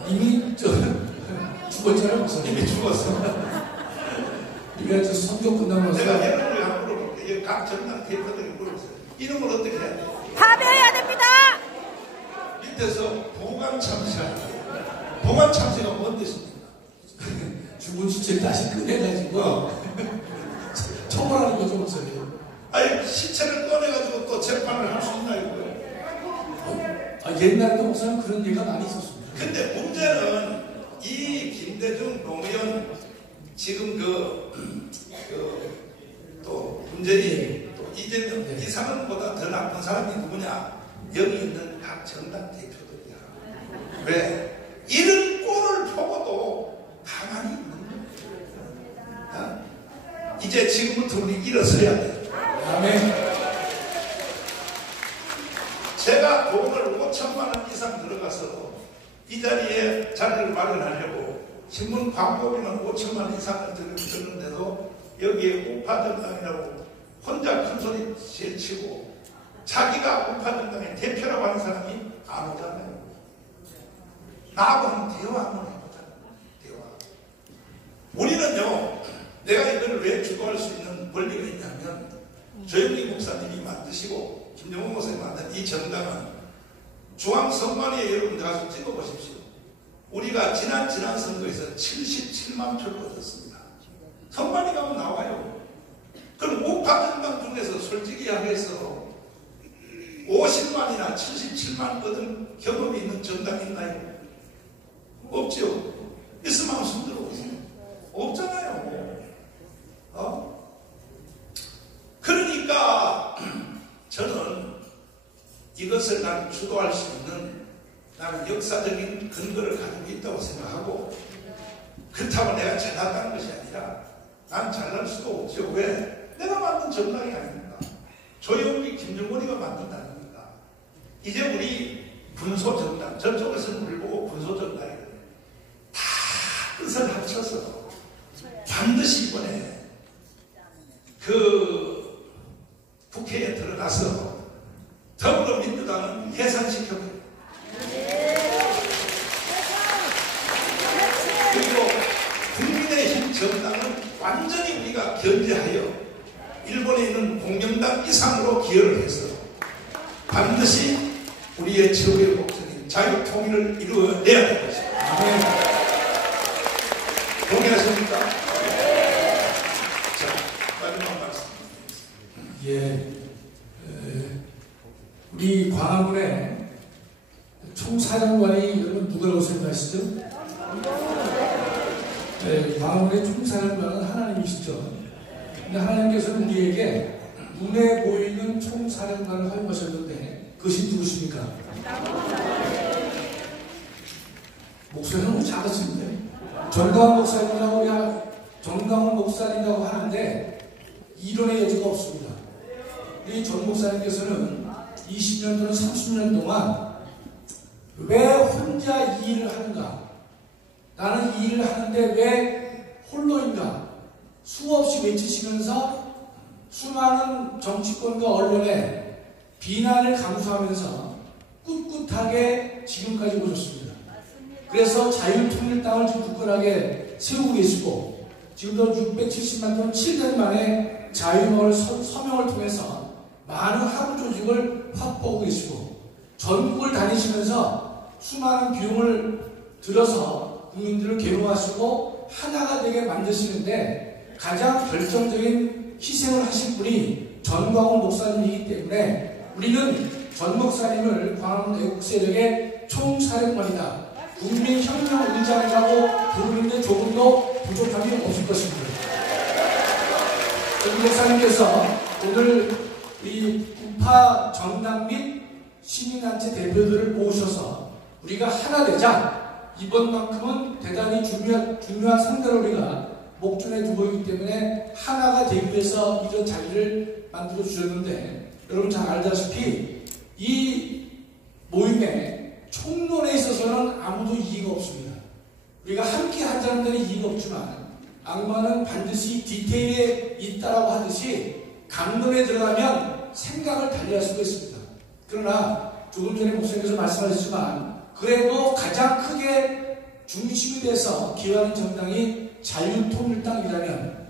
이미 죽었잖아요, 목사님. 이미 죽었어. 우리가 저 선교 끝나고 나서 제가 여러분을 한번 물어볼게요. 각 정당 대표들이 물어보세요. 이놈을 어떻게 해야 돼요? 파괴해야 됩니다. 밑에서 보관 참시하는 거예요. 보관 참시가 뭔 뜻입니까? 죽은 시체를 다시 꺼내가지고 처벌하는 거죠, 목사님. 아니 시체를 꺼내가지고 또 재판을 할 수 있나 이거예요. 옛날에도 목사님 그런 얘기가 많이 있었습니다. 근데 문제는 이 김대중, 노무현 지금 또 문재인, 또 이재명 네. 이 사람보다 더 나쁜 사람이 누구냐? 여기 있는 각 정당 대표들이야. 왜? 이런 꼴을 보고도 가만히 있는 거야. 이제 지금부터 우리 일어서야 돼. 아멘. 제가 돈을 5천만 원 이상 들어가서 이 자리에 자리를 마련하려고 신문 광고비는 5천만 원 이상을 들었는데도 여기에 우파정당이라고 혼자 큰소리 제일 치고 자기가 우파정당의 대표라고 하는 사람이 안 오잖아요. 나하고 한번 대화 한번 해보자. 대화. 우리는요, 내가 이걸 왜 주도할 수 있는 권리가 있냐면 조영기 목사님이 만드시고 김정은 목사님이 만든 이 정당은 중앙선관위에 여러분 가서 찍어보십시오. 우리가 지난 선거에서 77만 표를 얻었습니다. 선관위 가면 나와요. 그럼 우파 정당 중에서 솔직히 이야기해서 50만이나 77만 얻은 경험이 있는 정당 있나요? 없죠. 있으면 한번 손 들어보세요. 없잖아요. 그러니까 저는 이것을 난 주도할 수 있는 나는 역사적인 근거를 가지고 있다고 생각하고 그렇다고 내가 잘났다는 것이 아니라 난 잘날 수도 없죠. 왜? 내가 만든 정당이 아닙니까? 조영기, 김정은이가 만든 당입니다. 이제 우리 분소정당, 저쪽에서는 우리 보고 분소정당이거든요. 다 뜻을 합쳐서 반드시 이번에 국회에 들어가서 더불어민주당은 해산시켜버려요. 그리고 국민의힘 정당은 완전히 우리가 견제하여 일본에 있는 공명당 이상으로 기여를 해서 반드시 우리의 최후의 목적인 자유통일을 이루어내야 될 것입니다. 동의하십니까? 자, 마지막 말씀. 예, 우리 광화문에 총사령관이 여러분 누구라고 생각하시죠? 네, 광화문의 총사령관은 하나님이시죠. 근데 하나님께서는 우리에게 눈에 보이는 총사령관을 허용하셨는데 그것이 누구십니까? 목소리는 너무 작으신데 전광훈 목사님이라고 하는데 이론의 여지가 없습니다. 우리 전 목사님께서는 20년 또는 30년 동안 왜 혼자 이 일을 하는가? 나는 이 일을 하는데 왜 홀로인가? 수없이 외치시면서 수많은 정치권과 언론에 비난을 감수하면서 꿋꿋하게 지금까지 오셨습니다. 그래서 자유통일당을 지금 굳건하게 세우고 계시고 지금도 670만 또는 7년 만에 자유마을 서명을 통해서 많은 하부 조직을 확보하고 계시고 전국을 다니시면서 수많은 비용을 들여서 국민들을 계몽하시고 하나가 되게 만드시는데 가장 결정적인 희생을 하신 분이 전광훈 목사님이기 때문에 우리는 전 목사님을 광화문 애국세력의 총사령관이다, 국민혁명의장이라고 부르는데 조금도 부족함이 없을 것입니다. 전 목사님께서 오늘 이 우파 정당 및 시민단체 대표들을 모으셔서 우리가 하나 되자, 이번만큼은 대단히 중요한 상대로 우리가 목전에 두고 있기 때문에 하나가 되기 위해서 이런 자리를 만들어 주셨는데 여러분 잘 알다시피 이 모임에 총론에 있어서는 아무도 이의가 없습니다. 우리가 함께 하자는 데는 이의가 없지만 악마는 반드시 디테일에 있다라고 하듯이 강론에 들어가면 생각을 달리할 수가 있습니다. 그러나 조금 전에 목사님께서 말씀하셨지만 그래도 가장 크게 중심이 돼서 기여하는 정당이 자유통일당이라면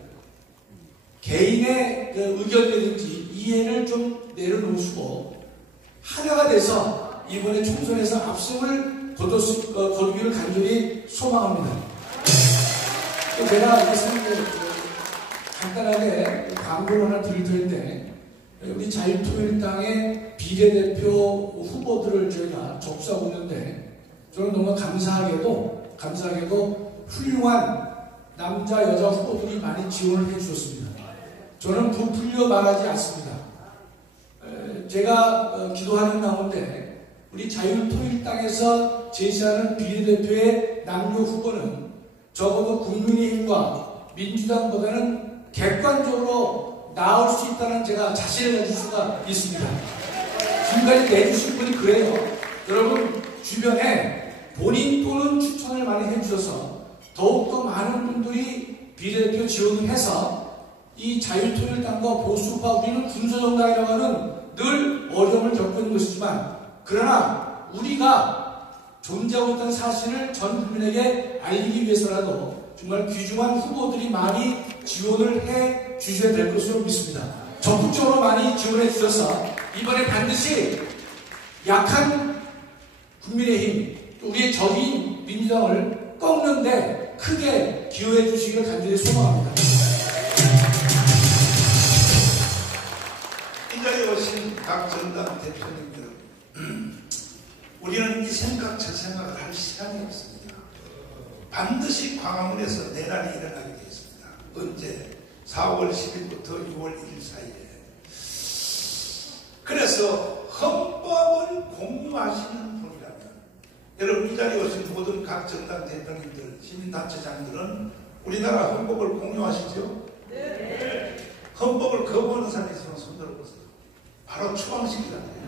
개인의 의견이라든지 이해를 좀 내려놓으시고 하나가 돼서 이번에 총선에서 압승을 거두기를 간절히 소망합니다. 제가 간단하게 광고를 하나 드릴 텐데 우리 자유통일당의 비례대표 후보들을 저희가 접수하고 있는데 저는 너무 감사하게도 훌륭한 남자 여자 후보들이 많이 지원을 해주셨습니다. 저는 부풀려 말하지 않습니다. 제가 기도하는 가운데 우리 자유통일당에서 제시하는 비례대표의 남녀 후보는 적어도 국민의힘과 민주당보다는 객관적으로 나올 수 있다는 제가 자신을 가질 수가 있습니다. 지금까지 내주신 분이 그래요. 여러분 주변에 본인 또는 추천을 많이 해주셔서 더욱더 많은 분들이 비례대표 지원을 해서 이 자유통일당과 보수파 우리는 군소정당이라고 하는 늘 어려움을 겪고 있는 것이지만 그러나 우리가 존재하고 있다는 사실을 전 국민에게 알리기 위해서라도 정말 귀중한 후보들이 많이 지원을 해 주셔야 될 것으로 믿습니다. 적극적으로 많이 지원해 주셔서 이번에 반드시 약한 국민의힘, 우리의 적인 민주당을 꺾는데 크게 기여해 주시기를 간절히 소망합니다. 이 자리에 오신 각 정당 대표님 여러분, 우리는 이 생각 저 생각을 할 시간이 없습니다. 반드시 광화문에서 내란이 일어나게 되어 있습니다. 언제? 4월 10일부터 6월 1일 사이에. 그래서 헌법을 공유하시는 분이라면 여러분 이 자리에 오신 모든 각 정당 대표님들, 시민단체장들은 우리나라 헌법을 공유하시죠? 네. 헌법을 거부하는 사람이 있으면 손 들어보세요. 바로 추방식이라는 거예요.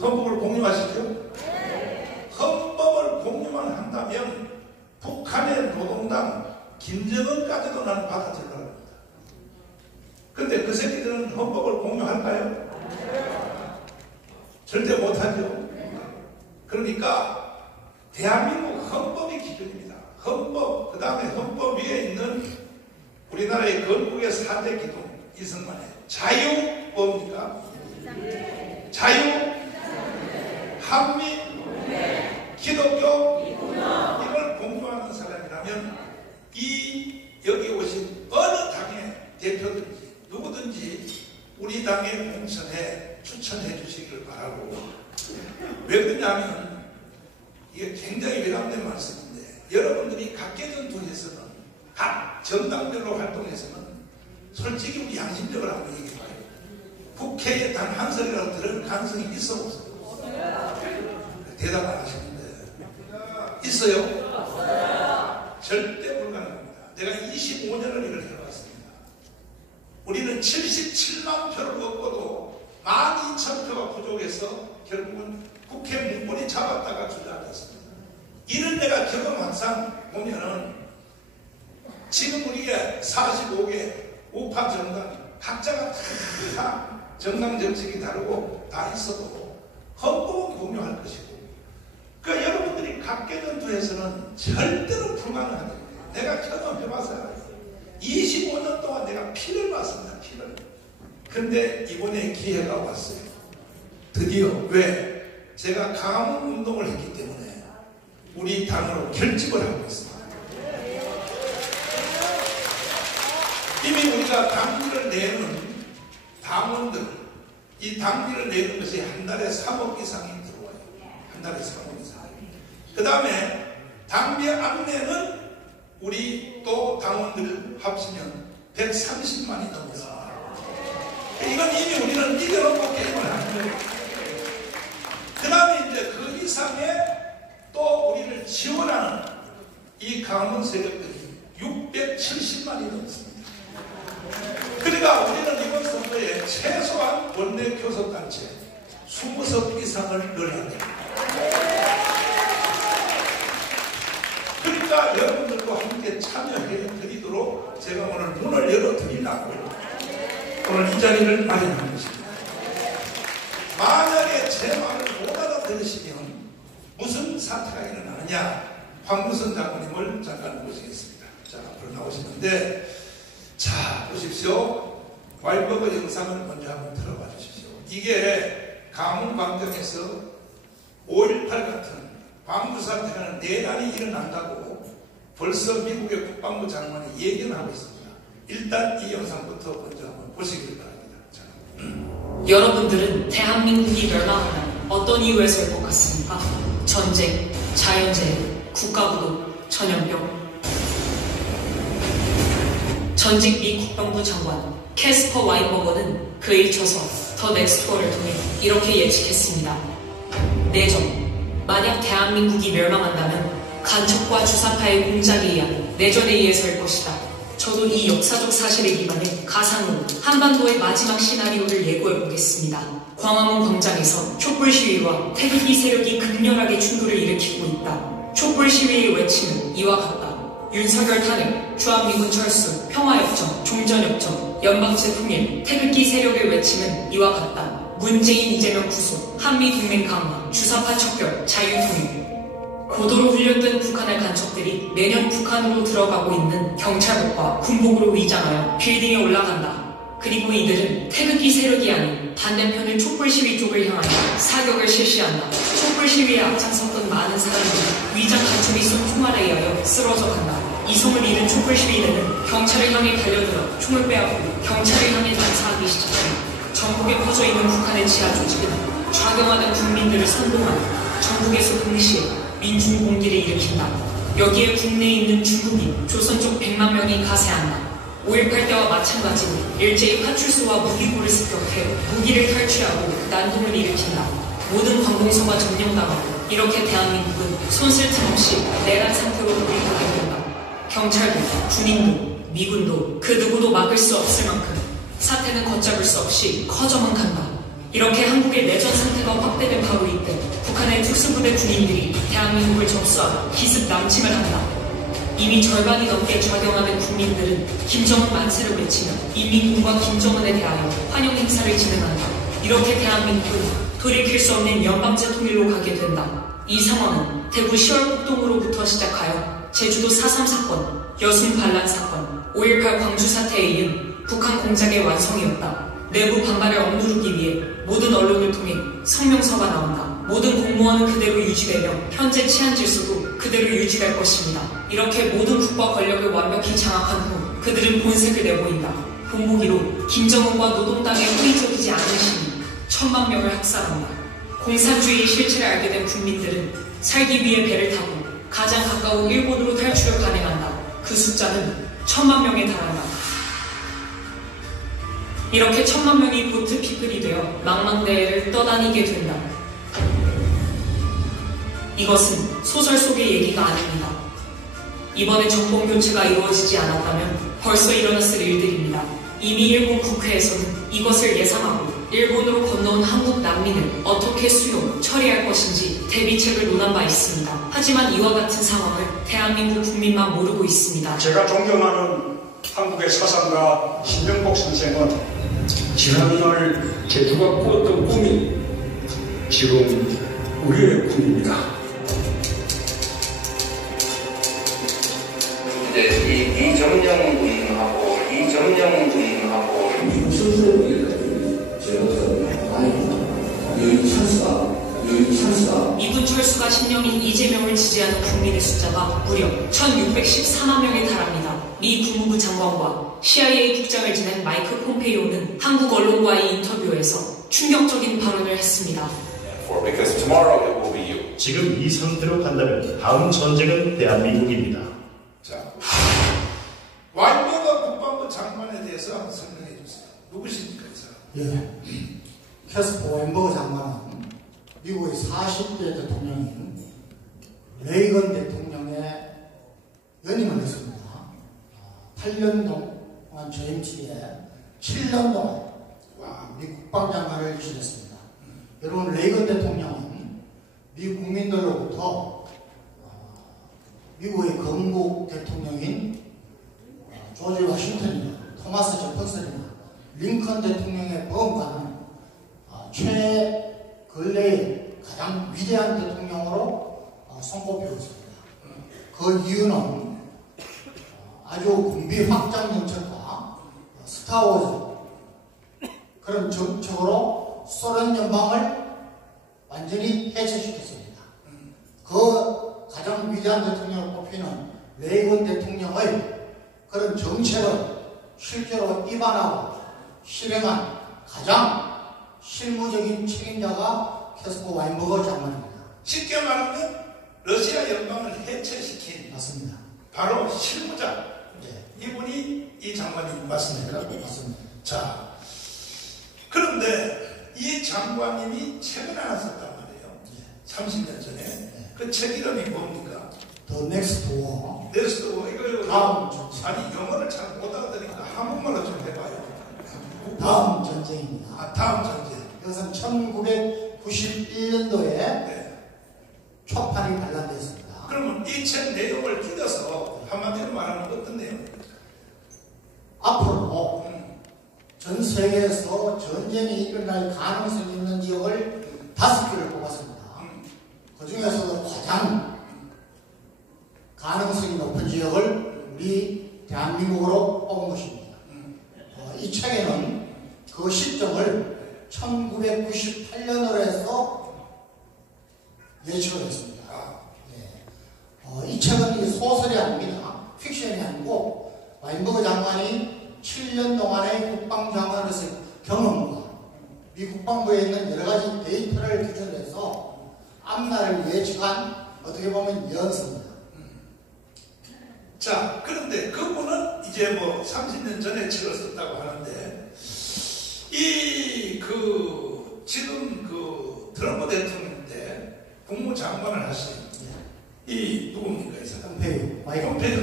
헌법을 공유하시죠? 네. 헌법을 공유만 한다면 북한의 노동당 김정은까지도 나는 받아들일 겁니다. 근데 그 새끼들은 헌법을 공유할까요? 절대 못하죠. 그러니까 대한민국 헌법이 기준입니다. 헌법, 그 다음에 헌법 위에 있는 우리나라의 건국의 4대 기둥 이승만의 자유 뭡니까? 자유, 한미, 기독교 이걸 공유하는 사람이라면 이 여기 오신 어느 당의 대표든지 누구든지 우리 당의 공천에 추천해 주시길 바라고. 왜 그러냐면 이게 굉장히 외람된 말씀인데 여러분들이 각계전투에서는 각 정당별로 활동해서는 솔직히 우리 양심적으로 한번 얘기해봐요. 국회에 단 한 소리라도 들을 가능성이 있어 없어요? 대답 안 하시는데 있어요? 절대 불가능합니다. 내가 25년을 이걸 해왔습니다. 우리는 77만 표를 얻고도 12,000표가 부족해서 결국은 국회 문고리 잡았다가 주저앉았습니다. 이를 내가 경험한상 보면은 지금 우리가 45개 우파 정당 각자가 다 정당 정책이 다르고 다 있어도 헌법은 공유할 것이고 그러니까 여러분들이 각계전투에서는 절대로 불가능한 일이에요. 내가 경험해봐서 25년 동안 내가 피를 봤습니다. 피를. 근데 이번에 기회가 왔어요. 드디어. 왜? 제가 강화문 운동을 했기 때문에 우리 당으로 결집을 하고 있습니다. 이미 우리가 당비를 내는 당원들, 이 당비를 내는 것이 한 달에 3억 이상이 들어와요. 한 달에 3억 이상. 그 다음에 당비 안 내는 우리 또 당원들 합치면 130만이 넘습니다. 이건 이미 우리는 이겨놓고 게임을 하는 거예요. 그 다음에 이제 그 이상의 또 우리를 지원하는 이 강원 세력들이 670만이 넘습니다. 그러니까 우리는 이번 선거에 최소한 원내 교섭단체 20석 이상을 넣어야 됩니다. 그러니까 여러분들도 함께 참여해 드리도록 제가 오늘 문을 열어드리려고 오늘 이 자리를 마련한 것입니다. 만약에 제 말을 못 알아들으시면 무슨 사태가 일어나느냐 황무선 장관님을 잠깐 모시겠습니다. 자, 앞으로 나오시는데 자, 보십시오. 와이버거 영상을 먼저 한번 들어봐 주십시오. 이게 강원광장에서 5.18 같은 광주 사태가 내란이 일어난다고 벌써 미국의 국방부 장관이 예견하고 있습니다. 일단 이 영상부터 먼저 한번 보시길 바랍니다. 자. 여러분들은 대한민국이 멸망하면 어떤 이유에서일 것 같습니까? 전쟁, 자연재해, 국가부도, 전염병. 전직 미 국방부 장관 캐스퍼 와인버거는 그에 쳐서 더 넥스트월을 통해 이렇게 예측했습니다. 내전. 만약 대한민국이 멸망한다면 간첩과 주사파의 공작에 의한 내전에 의해서일 것이다. 저도 이 역사적 사실에 기반해 가상으로 한반도의 마지막 시나리오를 예고해보겠습니다. 광화문 광장에서 촛불 시위와 태극기 세력이 극렬하게 충돌을 일으키고 있다. 촛불 시위의 외침은 이와 같다. 윤석열 탄핵, 주한미군 철수, 평화협정, 종전협정, 연방제 통일, 태극기 세력의 외침은 이와 같다. 문재인 이재명 구속, 한미동맹 강화, 주사파 척결, 자유통일. 고도로 훈련된 북한의 간첩들이 매년 북한으로 들어가고 있는 경찰복과 군복으로 위장하여 빌딩에 올라간다. 그리고 이들은 태극기 세력이 아닌 반대편의 촛불 시위 쪽을 향하여 사격을 실시한다. 촛불 시위에 앞장섰던 많은 사람들이 위장 간첩이 쏜 총알에 의하여 쓰러져 간다. 이성을 잃은 촛불 시위대는 경찰을 향해 달려들어 총을 빼앗고 경찰을 향해 난사하기 시작한다. 전국에 퍼져있는 북한의 지하 조직은 좌경하는 국민들을 선동하고 전국에서 동시에 민중 공기를 일으킨다. 여기에 국내에 있는 중국인, 조선 쪽 100만 명이 가세한다. 5.18 때와 마찬가지로 일제히 파출소와 무기고를 습격해 무기를 탈취하고 난동을 일으킨다. 모든 관공서가 점령당하고 이렇게 대한민국은 손쓸 틈 없이 내란 상태로 돌입하게 된다. 경찰도, 군인도, 미군도 그 누구도 막을 수 없을 만큼 사태는 걷잡을 수 없이 커져만 간다. 이렇게 한국의 내전 상태가 확대된 바로 이때 북한의 특수부대 군인들이 대한민국을 접수하고 기습 남침을 한다. 이미 절반이 넘게 좌경하는 국민들은 김정은 만세를 외치며 인민군과 김정은에 대하여 환영 행사를 진행한다. 이렇게 대한민국은 돌이킬 수 없는 연방제 통일로 가게 된다. 이 상황은 대구 10월 폭동으로부터 시작하여 제주도 4.3 사건, 여순 반란 사건, 5.18 광주 사태에 이은 북한 공작의 완성이었다. 내부 반발을 억누르기 위해 모든 언론을 통해 성명서가 나온다. 모든 공무원은 그대로 유지되며 현재 치안 질서도 그대로 유지될 것입니다. 이렇게 모든 국가 권력을 완벽히 장악한 후 그들은 본색을 내보인다. 본보기로 김정은과 노동당의 호의적이지 않은 시민 1,000만 명을 학살한다. 공산주의의 실체를 알게 된 국민들은 살기 위해 배를 타고 가장 가까운 일본으로 탈출을 감행한다. 그 숫자는 1,000만 명에 달한다. 이렇게 1,000만 명이 보트피플이 되어 망망대해를 떠다니게 된다. 이것은 소설 속의 얘기가 아닙니다. 이번에 정권 교체가 이루어지지 않았다면 벌써 일어났을 일들입니다. 이미 일본 국회에서는 이것을 예상하고 일본으로 건너온 한국 난민을 어떻게 수용, 처리할 것인지 대비책을 논한 바 있습니다. 하지만 이와 같은 상황을 대한민국 국민만 모르고 있습니다. 제가 존경하는 한국의 사상가 신명복 선생은 지난날 제주가 꾸었던 꿈이 지금 우리의 꿈입니다. 이제 이정영 군하고 미군 철수가 신념인 이재명을 지지하는 국민의 숫자가 무려 1,614만 명에 달합니다. 미 국무부 장관과 CIA 국장을 지낸 마이크 폼페이오는 한국 언론과의 인터뷰에서 충격적인 발언을 했습니다. 지금 이 상태로 간다면 다음 전쟁은 대한민국입니다. 자, 와인버거 국방부 장관에 대해서 한번 설명해 주세요. 누구십니까, 이 사람? 예, 캐스퍼 와인버거 장관은 미국의 40대 대통령인 레이건 대통령의 연임을 했습니다. 8년 동안 재임 시에 7년 동안 미국 국방장관을 지냈습니다. 여러분, 레이건 대통령은 미국 국민들로부터 미국의 건국 대통령인 조지 워싱턴이나 토마스 제퍼슨이나 링컨 대통령의 범과는 근래의 가장 위대한 대통령으로 손꼽히고 있습니다. 그 이유는 아주 군비 확장 정책과 스타워즈 그런 정책으로 소련 연방을 완전히 해체시켰습니다. 그 가장 위대한 대통령을 뽑히는 레이건 대통령의 그런 정책을 실제로 입안하고 실행한 가장 실무적인 책임자가 캐스퍼 와인버거 장관입니다. 쉽게 말하면 러시아 연방을 해체시킨 맞습니다. 바로 실무자. 네. 이분이 이 장관님 맞습니까? 맞습니다. 자, 그런데 이 장관님이 책을 하나 썼단 말이에요. 30년 전에. 그 책 이름이 뭡니까? The Next War. Next War. 이거 다음 전쟁. 아니 영어를 잘 못 알아들으니까 한국말로 좀 해봐요. 다음 전쟁입니다. 아, 다음 전쟁. 이것은 1991년도에 네. 초판이 발간됐습니다. 그러면 이 책 내용을 줄여서 한마디로 말하면 어떤 내용입니까? 앞으로 전 세계에서 전쟁이 일어날 가능성이 있는 지역을 5개를 뽑았습니다. 그 중에서도 가장 가능성이 높은 지역을 우리 대한민국으로 뽑은 것입니다. 이 책에는 그 시점을 1998년으로 해서 예측을 했습니다. 이 책은 소설이 아닙니다. 픽션이 아니고 와인버거 장관이 7년 동안의 국방장관으로서의 경험과 미 국방부에 있는 여러 가지 데이터를 기준으로 해서 앞날을 예측한 어떻게 보면 연습입니다. 자, 그런데 그분은 이제 뭐 30년 전에 책을 썼다고 하는데 지금 트럼프 대통령 때 국무장관을 하신 이 누굽니까, 이 사람? 폼페이오.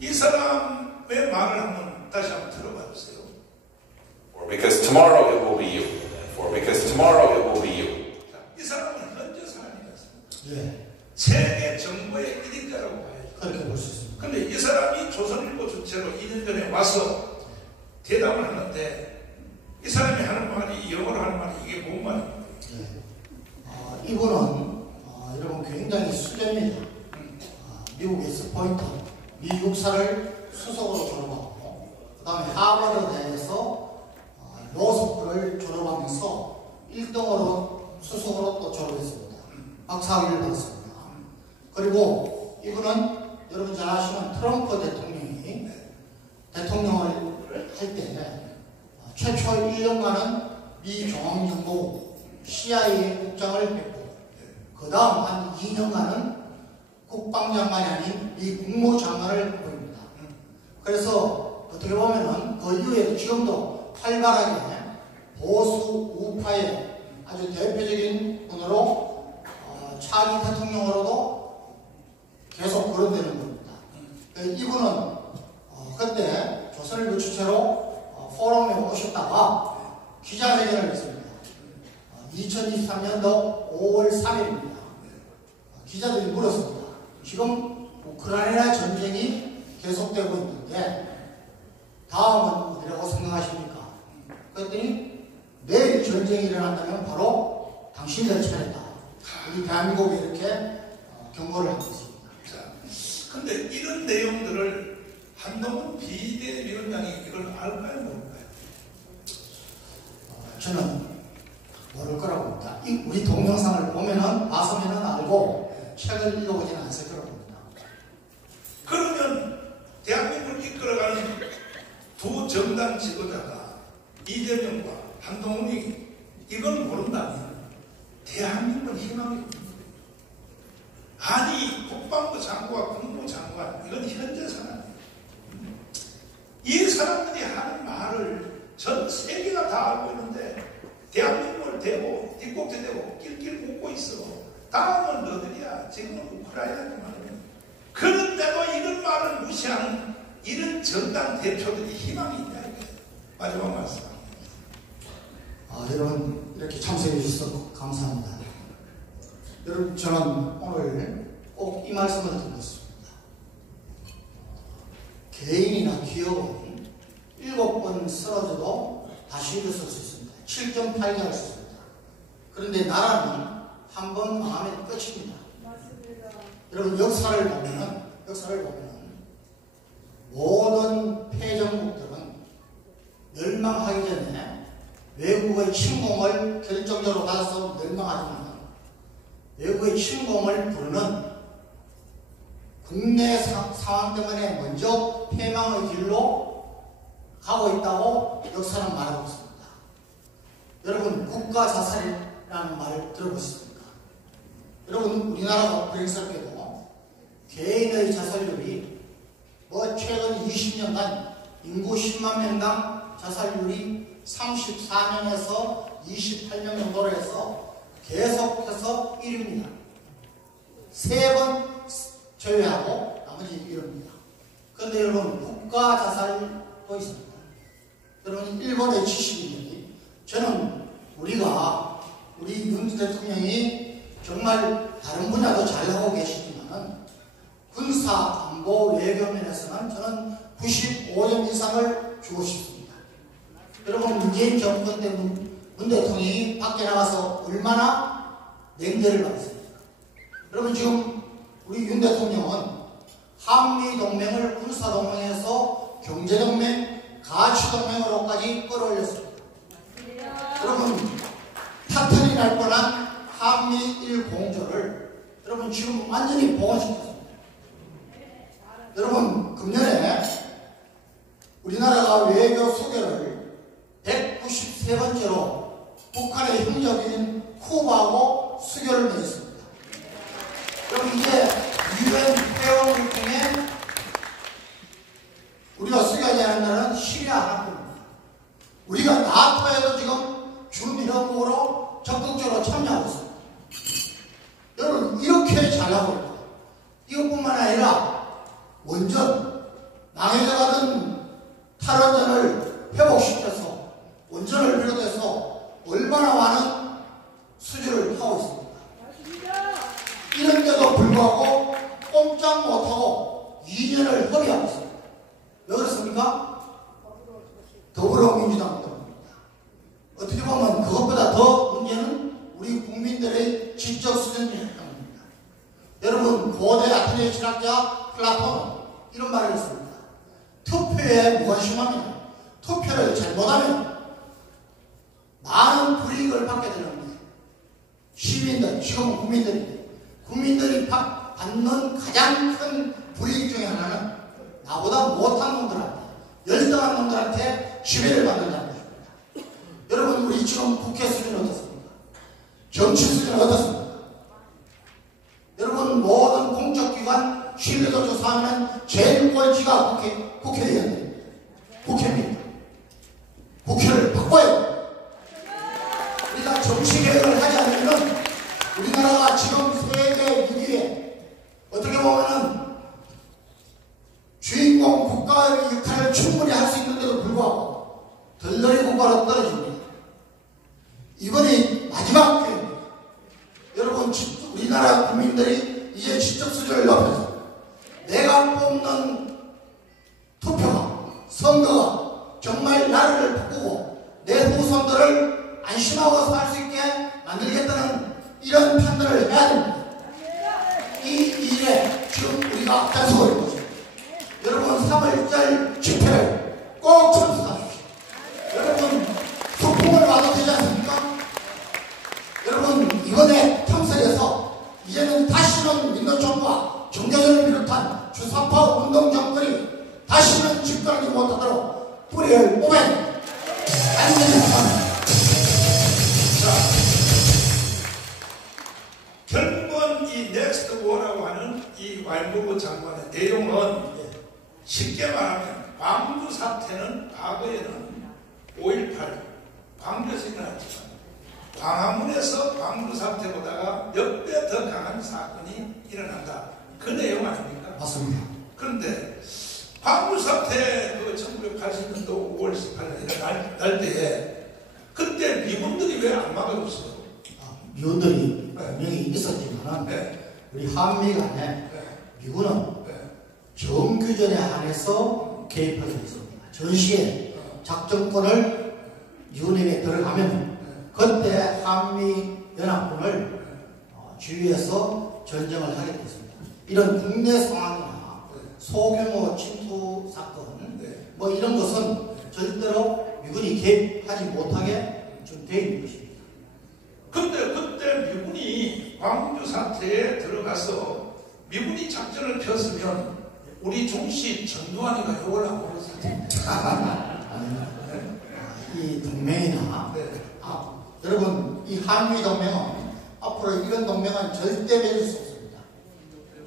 이 사람의 말을 한번 다시 한번 들어봐 주세요. Because tomorrow it will be you. Because tomorrow it will be you. 자, 이 사람은 현재 사람이었습니다. 예. 세계 정보의 1인자라고 봐야죠. 그렇게 볼 수 있습니다. 근데 이 사람이 조선일보 주체로 2년 전에 와서 대답을 하는데 이 사람이 하는 말이 영어로 하는 말이 이게 뭔 말입니까? 이분은 여러분 굉장히 수제입니다. 미국의 스포 미 육사를 수석으로 졸업하고 그 다음에 하버드대에서 로스쿨을 졸업하면서 1등으로 수석으로 또 졸업했습니다. 박사학위를 받았습니다. 그리고 이분은 여러분 잘 아시는 트럼프 대통령이 대통령을 할 때 최초 1년간은 미 중앙정보 CIA 국장을 했고 그 다음 한 2년간은 국방장관이 아닌 미 국무장관을 보입니다. 그래서 어떻게 보면은 그 이후에도 지금도 활발하게 보수 우파의 아주 대표적인 분으로 차기 대통령으로도 계속 거론되는 겁니다. 이분은 그때 조선일보 주최로 포럼에 오셨다가 기자회견을 했습니다. 2023년도 5월 3일입니다. 기자들이 물었습니다. 지금 우크라이나 전쟁이 계속되고 있는데 다음은 어디라고 생각하십니까? 그랬더니 내일 전쟁이 일어난다면 바로 당신들 차례다. 우리 대한민국이 이렇게 경고를 하고 있습니다. 자, 근데 이런 내용들을 한동훈 비대위원장이 이걸 알까요, 모를까요? 저는 모를 거라고 봅니다. 우리 동영상을 봤으면은 알고 책을 읽어보지는 않을 거라고 봅니다. 그러면 대한민국을 이끌어가는 두 정당 지도자가 이재명과 한동훈이 이걸 모른다면 대한민국은 희망이 없는 거예요. 아니 국방부 장관과 국무장관 이건 현재 사람이에요. 이 사람들이 하는 말을 전 세계가 다 알고 있는데 대한민국을 대고 뒷꼭지 대고 낄낄 묻고 있어. 다음은 너들이야. 지금은 우크라이나가 말이야. 그런데도 이런 말을 무시하는 이런 정당 대표들이 희망이 있냐 이게. 마지막 말씀. 여러분 이렇게 참석해 주셔서 감사합니다. 여러분 저는 오늘 꼭 이 말씀을 드리고 싶습니다. 개인이나 기업은 7번 쓰러져도 다시 일어설 수 있습니다. 7.8개 할 수 있습니다. 그런데 나라는 한 번 망하면 끝입니다. 맞습니다. 여러분 역사를 보면은 모든 패전국들은 멸망하기 전에 외국의 침공을 결정적으로 받아서 멸망하지만 외국의 침공을 부르는 국내 상황 때문에 먼저 패망의 길로 가고 있다고 역사는 말하고 있습니다. 여러분 국가 자살이라는 말을 들어보셨습니까? 여러분 우리나라가 불행스럽게도 개인의 자살률이 최근 20년간 인구 10만 명당 자살률이 34명에서 28명 정도로 해서 계속해서 1위입니다. 3번 제외하고 나머지 1위입니다. 그런데 여러분 국가 자살도 있습니다. 여러분 일본의 70년이 저는 우리 윤 대통령이 정말 다른 분야도 잘하고 계시지만 군사, 안보, 외교 면에서는 저는 95점 이상을 주고 싶습니다. 여러분 문재인 정권 때 문 대통령이 밖에 나가서 얼마나 냉대를 받았습니까? 여러분 지금 우리 윤 대통령은 한미동맹을 군사동맹에서 경제동맹, 가치동맹으로까지 끌어올렸습니다. 여러분 타탄이 날 뻔한 한미일 공조를 여러분 지금 완전히 복원시켰습니다. 여러분 금년에 우리나라가 외교 수교를 193번째로 북한의 형제국인 쿠바하고 수교를 맺었습니다. 여러분 이제 UN 회원국 중에 우리가 수교하지 않은 나라는 시리아 하나입니다. 우리가 나토에도 지금 준위원국으로 적극적으로 참여하고 있습니다. 여러분 이렇게 잘하고 있다. 이것뿐만 아니라 원전, 망해져가는 탈원전을 회복시켜서 원전을 비롯해서 얼마나 많은 수주를 하고 있습니다. 이런데도 불구하고 꼼짝 못하고 2년을 허비하고 있습니다. 왜 그렇습니까? 더불어민주당 때문입니다. 어떻게 보면 그것보다 더 문제는 우리 국민들의 지적 수준 때문입니다. 여러분 고대 아테네 철학자 플라톤 이런 말을 했습니다. 투표에 무관심하면, 투표를 잘못하면 많은 불이익을 받게 되는 겁니다. 시민들, 지금은 국민들이 받는 가장 큰 불이익 중에 하나는 나보다 못한 놈들한테, 열등한 놈들한테 지배를 받는다는 것입니다. 여러분, 우리 지금 국회 수준은 어떻습니까? 정치 수준은 어떻습니까? 여러분, 모든 공적기관 신뢰도 조사하면 제일 꼴찌가 국회의원입니다. 국회입니다. 국회를 바꿔야 됩니다. 우리가 정치개혁을 하지 않으면 우리나라가 지금 세계 6위에 어떻게 보면은 주인공 국가의 역할을 충분히 할 수 있는데도 불구하고 덜덜이 국가로 떨어집니다. 이번이 마지막 기회입니다. 여러분, 우리나라 국민들이 이제 지적 수준을 높여서 내가 뽑는 투표가, 선거가 정말 나라를 바꾸고 내 후손들을 안심하고 살 수 있게 만들겠다는 이런 판단을 해야 됩니다. 이 일에 지금 우리가 앞장서고 있는 것입니다. 여러분, 3월달 집회를 꼭 참석하십시오. 여러분, 소풍을 와도 되지 않습니까? 여러분, 이번에 참석해서 이제는 다시는 민노총과 정대전을 비롯한 주사파 운동정권이 다시는 집권하지 못하도록 뿌리를 뽑아야 됩니다. 안전히 합니다. 결국은 이 넥스트 워라고 하는 이 와인버그 장관의 내용은 쉽게 말하면 광주 사태는 과거에는 5.18 광주에서 일어났지만 광화문에서 광주 사태보다가 몇 배 더 강한 사건이 일어난다. 그 내용 아닙니까? 맞습니다. 그런데 광주 사태 그 1980년도 5월 18일 날 때에 그때 미군들이 왜 안 막아줬어요? 미군들이 분명히 있었지만 우리 한미 간에 미군은 정규전에 한해서 개입해서 있습니다. 전시에 작전권을 미군에게 들어가면 그때 한미 연합군을 지휘해서 전쟁을 하게 됐습니다. 이런 국내 상황이나 소규모 침투 사건 뭐 이런 것은 절대로 미군이 개입하지 못하게 좀 되어 있는 것입니다. 근데 그때 미군이 광주 사태에 들어가서 미군이 작전을 폈으면 우리 중시 전두환이가 욕을 하고 그랬을 텐데. 이 동맹이나 여러분, 이 한미 동맹은 앞으로 이런 동맹은 절대 맺을 수 없습니다.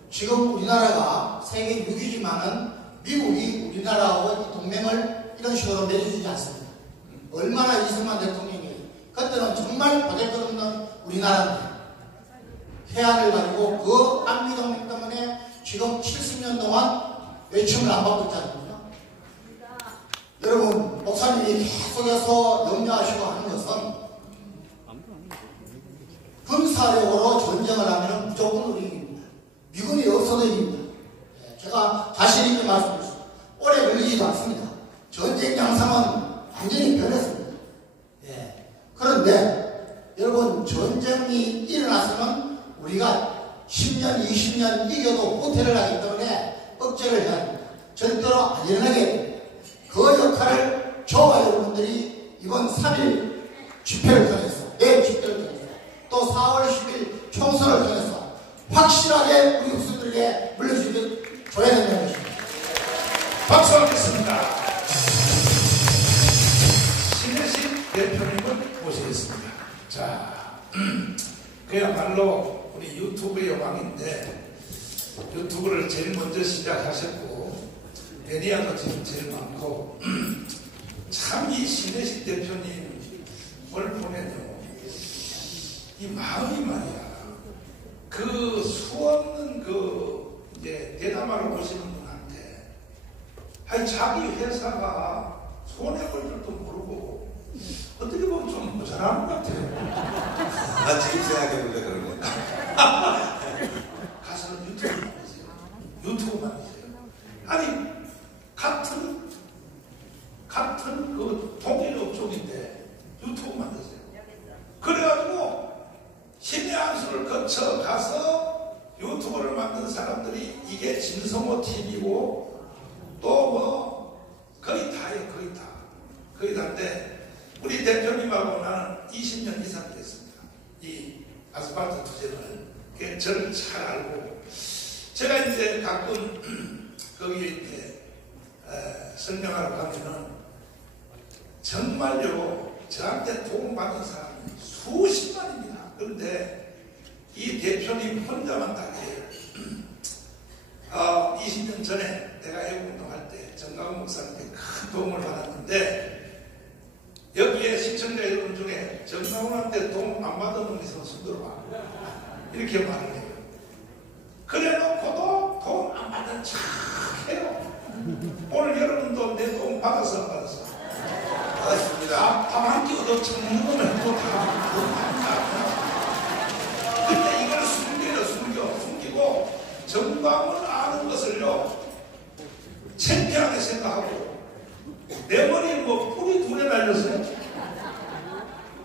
지금 우리나라가 세계 6위지만은 미국이 우리나라하고 이 동맹을 이런 식으로 맺어주지 않습니다. 얼마나 이승만 대통령이 그때는 정말 보잘것없는 우리나라인데 해안을 가지고 그 한미 동맹 때문에 지금 70년 동안 외침을 안 받고 있잖아요. 여러분, 목사님이 계속해서 염려하시고 하는 것은 군사력으로 전쟁을 하면 무조건 우리 이깁니다. 미군이 없어도 이깁니다. 제가 자신 있게 말씀드렸습니다. 오래 걸리지도 않습니다. 전쟁 양상은 완전히 변했습니다. 그런데 여러분, 전쟁이 일어나서는 우리가 10년, 20년 이겨도 후퇴를 하기 때문에 억제를 해야 합니다. 절대로 안 일어나게 됩니다. 그 역할을 저와 여러분들이 이번 3일 집회를 통해서, 내일 집회를 통해서, 또 4월 10일 총선을 통해서 확실하게 우리 후손들에게 물려줘야 된다는 것입니다. 박수 하겠습니다. 신혜식 대표님을 모시겠습니다. 자, 그야말로 우리 유튜브의 왕인데 유튜브를 제일 먼저 시작하셨고 매니아도 지금 제일 많고 참 이 신혜식 대표님을 보면요, 이 마음이 말이야, 그 수없는 그 이제 대담하러 오시는 분한테 아니 자기 회사가 손해볼 줄도 모르고 어떻게 보면 좀 모자란 것 같아요. 나 지금 생각해보니까 그런 거. 가서는 유튜브 만드세요. 유튜브 만드세요. 아니 같은 그 통일 업종인데 유튜브 만드세요. 그래가지고 신의 한수를 거쳐 가서 유튜브를 만든 사람들이 이게 진성호 TV고 또 뭐 거의 다예요. 거의 다. 거의 다인데 우리 대표님하고 나는 20년 이상 됐습니다. 이 아스팔트 투쟁을 저를 잘 알고 제가 이제 가끔 거기에 이제 설명하러 가면은 정말요 저한테 도움받은 사람이 수십만입니다. 그런데 이 대표님 혼자만 다 해요. 20년 전에 내가 애국운동할 때 정강훈 목사님께 큰 도움을 받았는데 여기에 시청자 여러분 중에 정강훈한테 도움 안 받은 놈이 있으면 손들어봐. 이렇게 말을 해요. 그래놓고도 도움 안 받은 척 해요. 오늘 여러분도 내 도움 받았어 안 받았어? 받았습니다. 밥한 끼 얻어 처먹는 거면 또 다 도움 받는다. 근데 이걸 숨기고 정강훈을 아는 것을요 창피하게 생각하고 내 머리에 뭐 뿔이 두 개 날렸어요.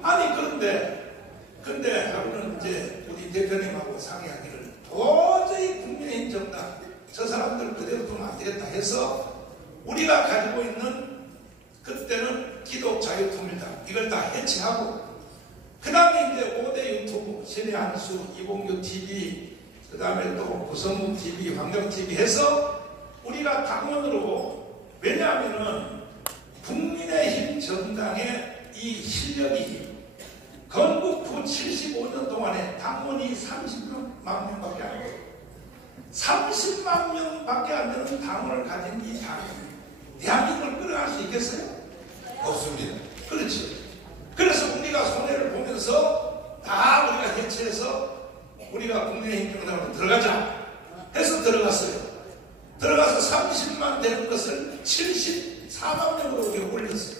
아니 근데 하루는 이제 우리 대표님하고 상의하기를 도저히 국민의힘 정당 저 사람들 그대로 두면 안 되겠다 해서 우리가 가지고 있는 그때는 기독자유통일당 이걸 다 해체하고 그 다음에 이제 5대 유튜브 신의한수, 이봉규 TV 그 다음에 또 구성문 TV, 황정 TV 해서 우리가 당원으로 왜냐하면은 국민의힘 정당의 이 실력이 건국 후 75년 동안에 당원이 30만 명밖에 안 돼요. 30만 명밖에 안 되는 당원을 가진 이 당이 대한민국을 끌어갈 수 있겠어요? 없습니다. 그렇지. 그래서 우리가 손해를 보면서 다 우리가 해체해서 우리가 국민의힘 정당으로 들어가자 해서 들어갔어요. 들어가서 30만 되는 것을 74만 명으로 우리가 올렸어요.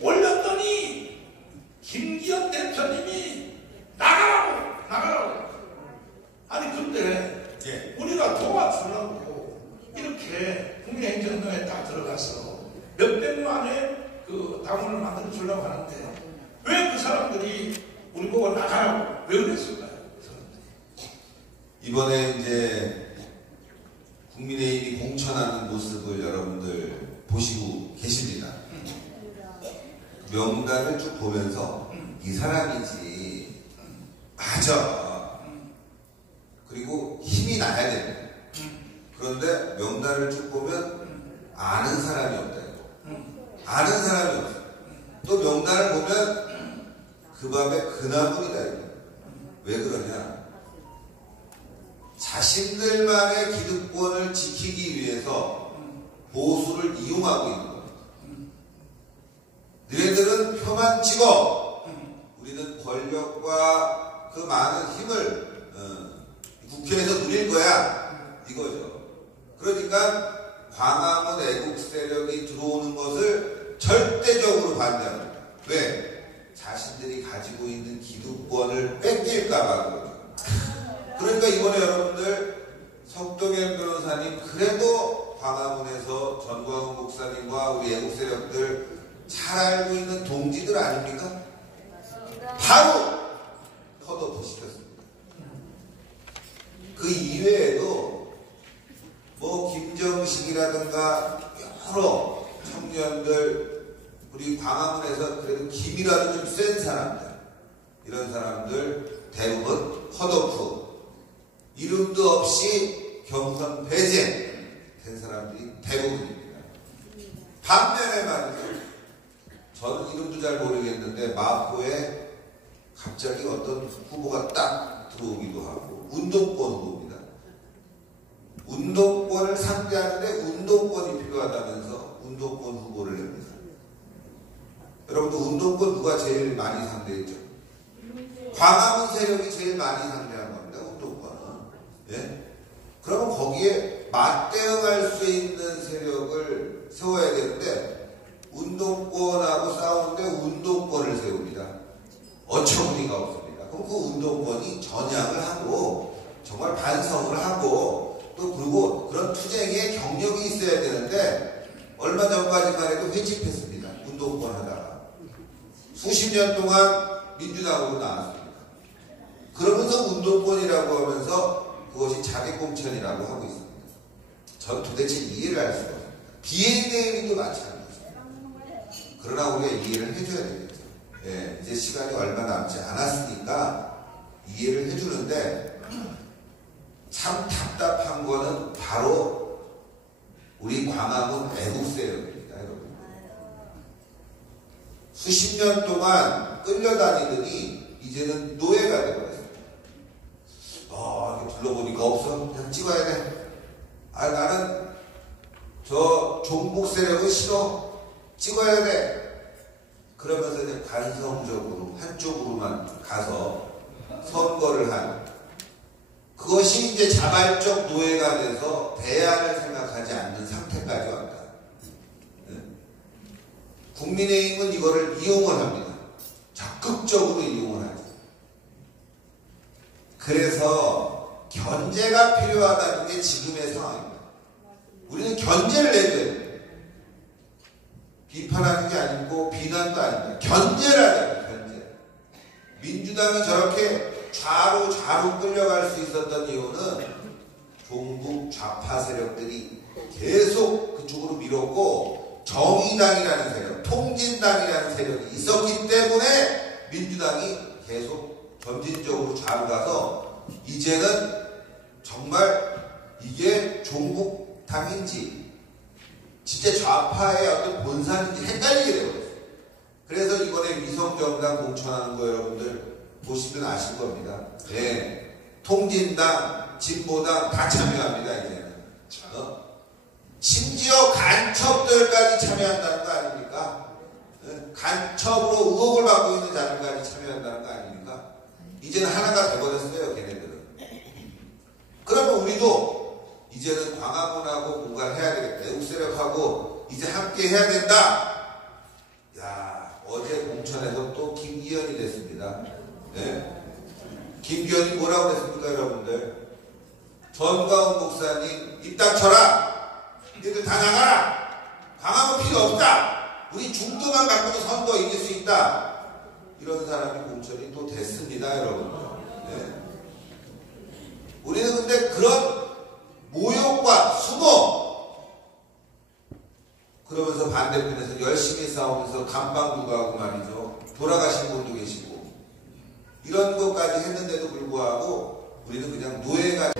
올렸더니 김기현 대표님이 나가라고 아니 근데 우리가 도와주려고 이렇게 국민의힘 정당에 다 들어가서 몇백만의 그 당원을 만들어 주려고 하는데 왜 그 사람들이 우리 보고 나가라고 왜 그랬을까요? 이번에 이제 국민의힘이 공천하는 모습을 여러분들 보시고 계십니다. 명단을 쭉 보면서 이 사람이지 맞아. 그리고 힘이 나야 됩니다. 그런데 명단을 쭉 보면 아는 사람이 없다. 아는 사람이 없어. 또 명단을 보면 그 밤에 그나물이다. 왜 그러냐? 자신들만의 기득권을 지키기 위해서 보수를 이용하고 있는 겁니다. 너희들은 표만 찍어 우리는 권력과 그 많은 힘을 국회에서 누릴 거야 이거죠. 그러니까 광화문 애국 세력이 들어오는 것을 절대적으로 반대합니다. 왜? 자신들이 가지고 있는 기득권을 뺏길까봐 그러죠. 그러니까 이번에 여러분들 석동현 변호사님 그래도 광화문에서 전광훈 목사님과 우리 애국 세력들 잘 알고 있는 동지들 아닙니까? 바로 컷오프 시켰습니다. 그 이외에도 뭐 김정식이라든가 여러 청년들 우리 광화문에서 그래도 김이라도 좀 센 사람들 이런 사람들 대부분 컷오프 이름도 없이 경선 배제된 사람들이 대부분입니다. 반면에 말이죠. 저는 이름도 잘 모르겠는데 마포에 갑자기 어떤 후보가 딱 들어오기도 하고 운동권 후보입니다. 운동권을 상대하는데 운동권이 필요하다면서 운동권 후보를 냅니다. 여러분들 운동권 누가 제일 많이 상대했죠? 광화문 세력이 제일 많이 상대한 겁니다. 운동권은. 예? 그러면 거기에 맞대응할 수 있는 세력을 세워야 되는데 운동권하고 싸우는데 운동권을 세웁니다. 어처구니가 없습니다. 그럼 그 운동권이 전향을 하고 정말 반성을 하고 또 그리고 그런 투쟁에 경력이 있어야 되는데 얼마 전까지만 해도 회집했습니다. 운동권 하다가 수십 년 동안 민주당으로 나왔습니다. 그러면서 운동권이라고 하면서 그것이 자객공천이라고 하고 있습니다. 전 도대체 이해를 할 수가 없습니다. DNA도 마찬가지죠. 그러나 우리가 이해를 해줘야 되겠죠. 예, 이제 시간이 얼마 남지 않았으니까 이해를 해주는데 참 답답한 거는 바로 우리 광화문 애국 세력입니다, 여러분. 수십 년 동안 끌려다니더니 이제는 노예가 되어버렸어요. 이렇게 둘러보니까 없어. 그냥 찍어야 돼. 나는 저 종북 세력은 싫어. 찍어야 돼. 그러면서 이제 관성적으로 한쪽으로만 가서 선거를 한 그것이 이제 자발적 노예가 돼서 대안을 생각하지 않는 상태까지 왔다. 국민의힘은 이거를 이용을 합니다. 적극적으로 이용을 하죠. 그래서 견제가 필요하다는 게 지금의 상황입니다. 우리는 견제를 내줘야 돼요. 비판하는 게 아니고 비난도 아닙니다. 견제를 하자고요. 견제. 민주당이 저렇게 좌로 끌려갈 수 있었던 이유는 종북 좌파 세력들이 계속 그쪽으로 밀었고 정의당이라는 세력, 통진당이라는 세력이 있었기 때문에 민주당이 계속 점진적으로 좌로 가서 이제는 정말 이게 종북당인지 진짜 좌파의 어떤 본산인지 헷갈리게 되거든요. 그래서 이번에 위성정당 공천하는 거 여러분들 보시면 아실 겁니다. 네. 통진당, 진보당 다 참여합니다, 이제는. 심지어 간첩들까지 참여한다는 거 아닙니까? 간첩으로 의혹을 받고 있는 자들까지 참여한다는 거 아닙니까? 이제는 하나가 돼버렸어요, 걔네들은. 그러면 우리도 이제는 광화문하고 뭔가를 해야 되겠다. 애국세력하고 이제 함께 해야 된다. 야, 어제 공천에서 또 김기현이 됐습니다. 네. 김기현이 뭐라고 했습니까, 여러분들? 전광훈 목사님 입 닥쳐라. 니들 다 나가라. 광화문 필요 없다. 우리 중도만 갖고도 선거 이길 수 있다. 이런 사람이 공천이 또 됐습니다, 여러분. 네. 우리는 근데 그런 모욕과 수모 그러면서 반대편에서 열심히 싸우면서 감방불가하고 말이죠. 돌아가신 분도 계시고 이런 것까지 했는데도 불구하고 우리는 그냥 노예가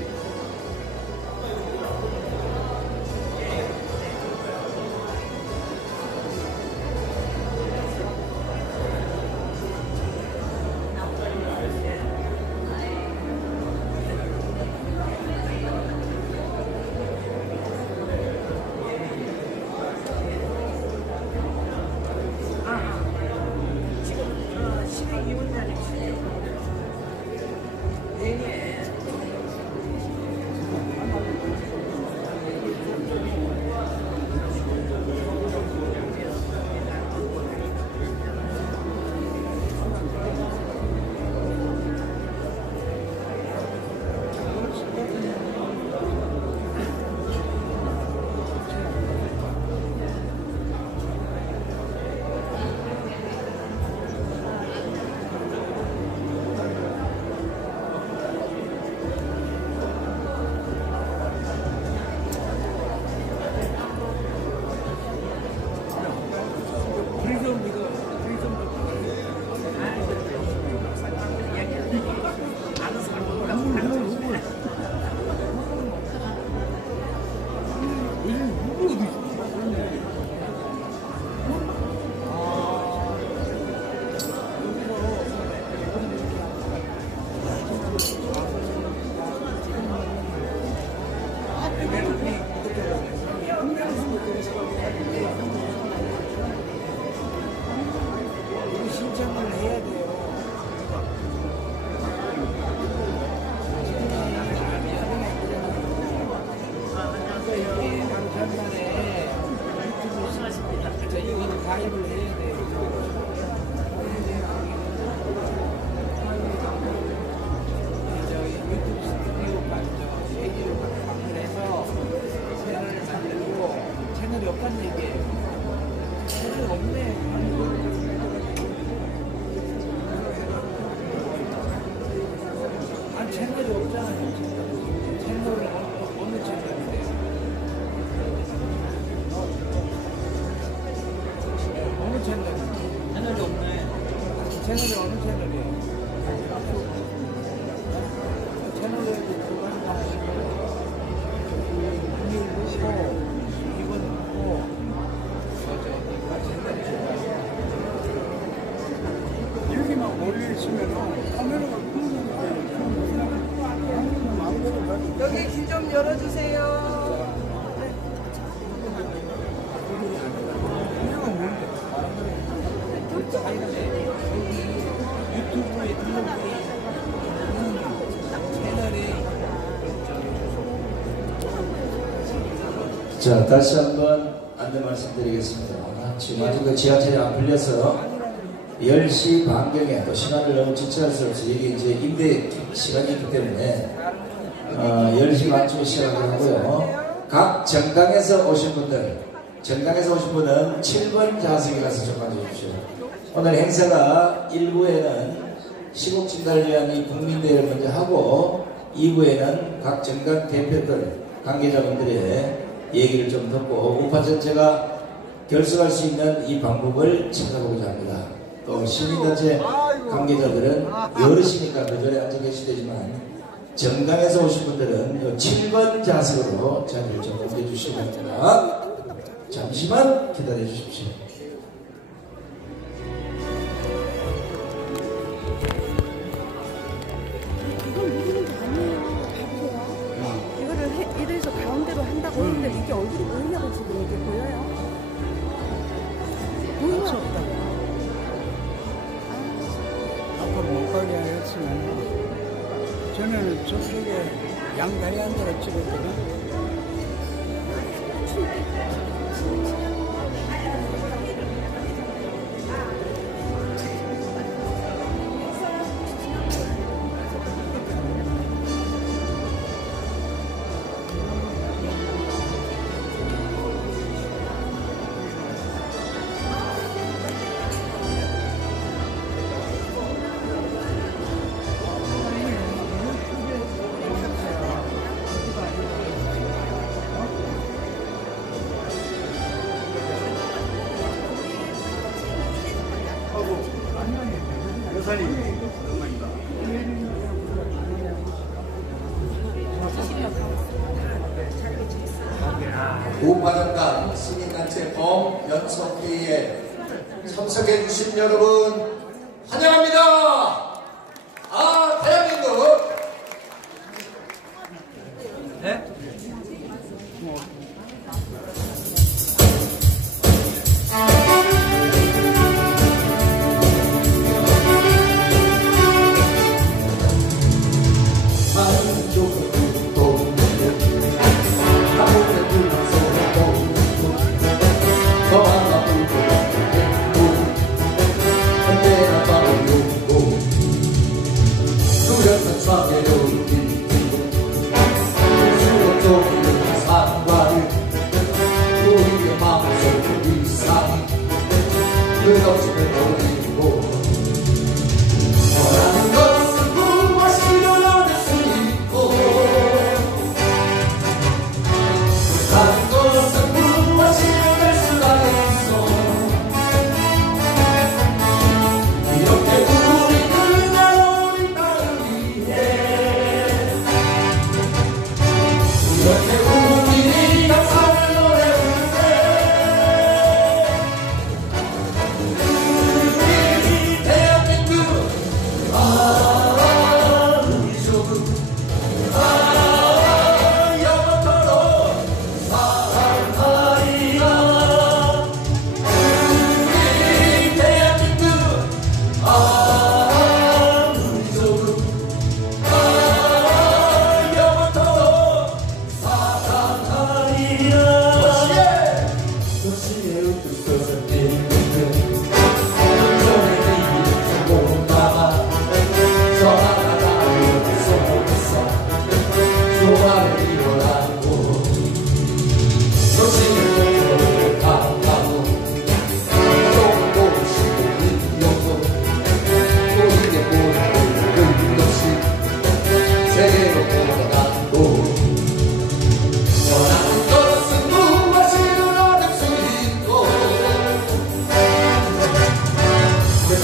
여기 길 좀 열어주세요. 자, 다시 한번 안내 말씀드리겠습니다. 지금 아직 그 지하철이 안 풀려서 10시 반경에 또 시간을 너무 지체할 수 없이 이게 이제 임대 시간이 있기 때문에 10시 반쯤에 시작을 하고요. 각 정당에서 오신 분들, 정당에서 오신 분은 7번 좌석에 가서 전화 주십시오. 오늘 행사가 1부에는 시국 진단을 위한 이 국민대회를 먼저 하고 2부에는 각 정당 대표들, 관계자분들의 얘기를 좀 듣고 우파 전체가 결속할 수 있는 이 방법을 찾아보고자 합니다. 또 시민단체 관계자들은 여럿이니까 그 자리에 앉아 계시되지만 정당에서 오신 분들은 7번 좌석으로 자리를 좀 옮겨주시기 바랍니다. 잠시만 기다려 주십시오. 이거를 이래서 가운데로 한다고 했는데 이게 얼굴이 보이냐고 지금 이게 보여요? 보이는 없다. 앞으로 못 가게 했으면 저는 저쪽에 양다리 앉아서 찍었거든. 우파정당 시민단체 범연석회의에 참석해 주신 여러분 환영합니다. 대한민국 네?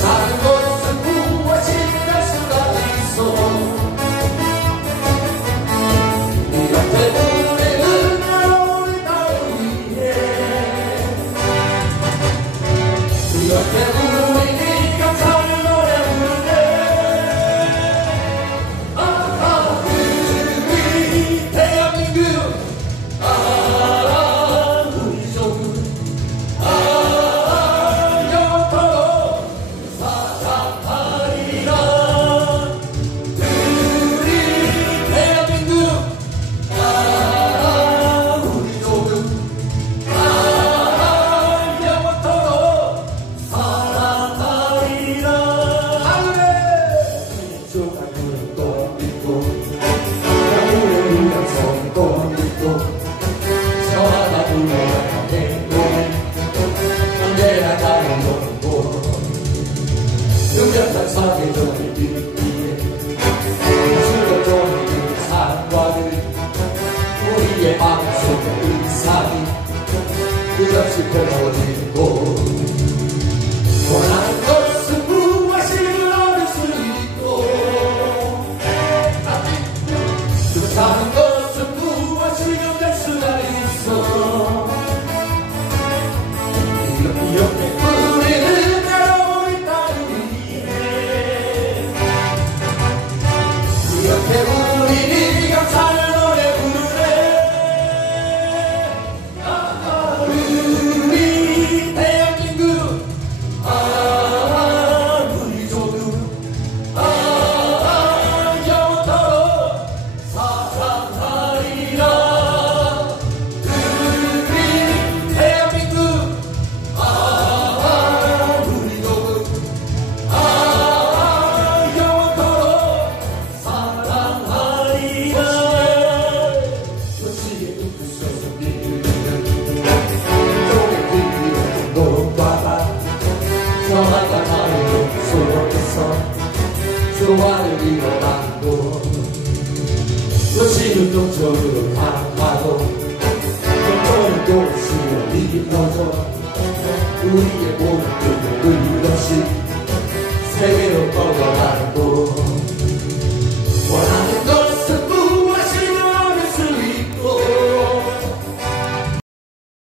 다른 것은 평화를 잃어가고 도시는 동쪽으로 가고 동쪽은 도시로 이어져 우리의 모든 것이 세계로 뻗어가는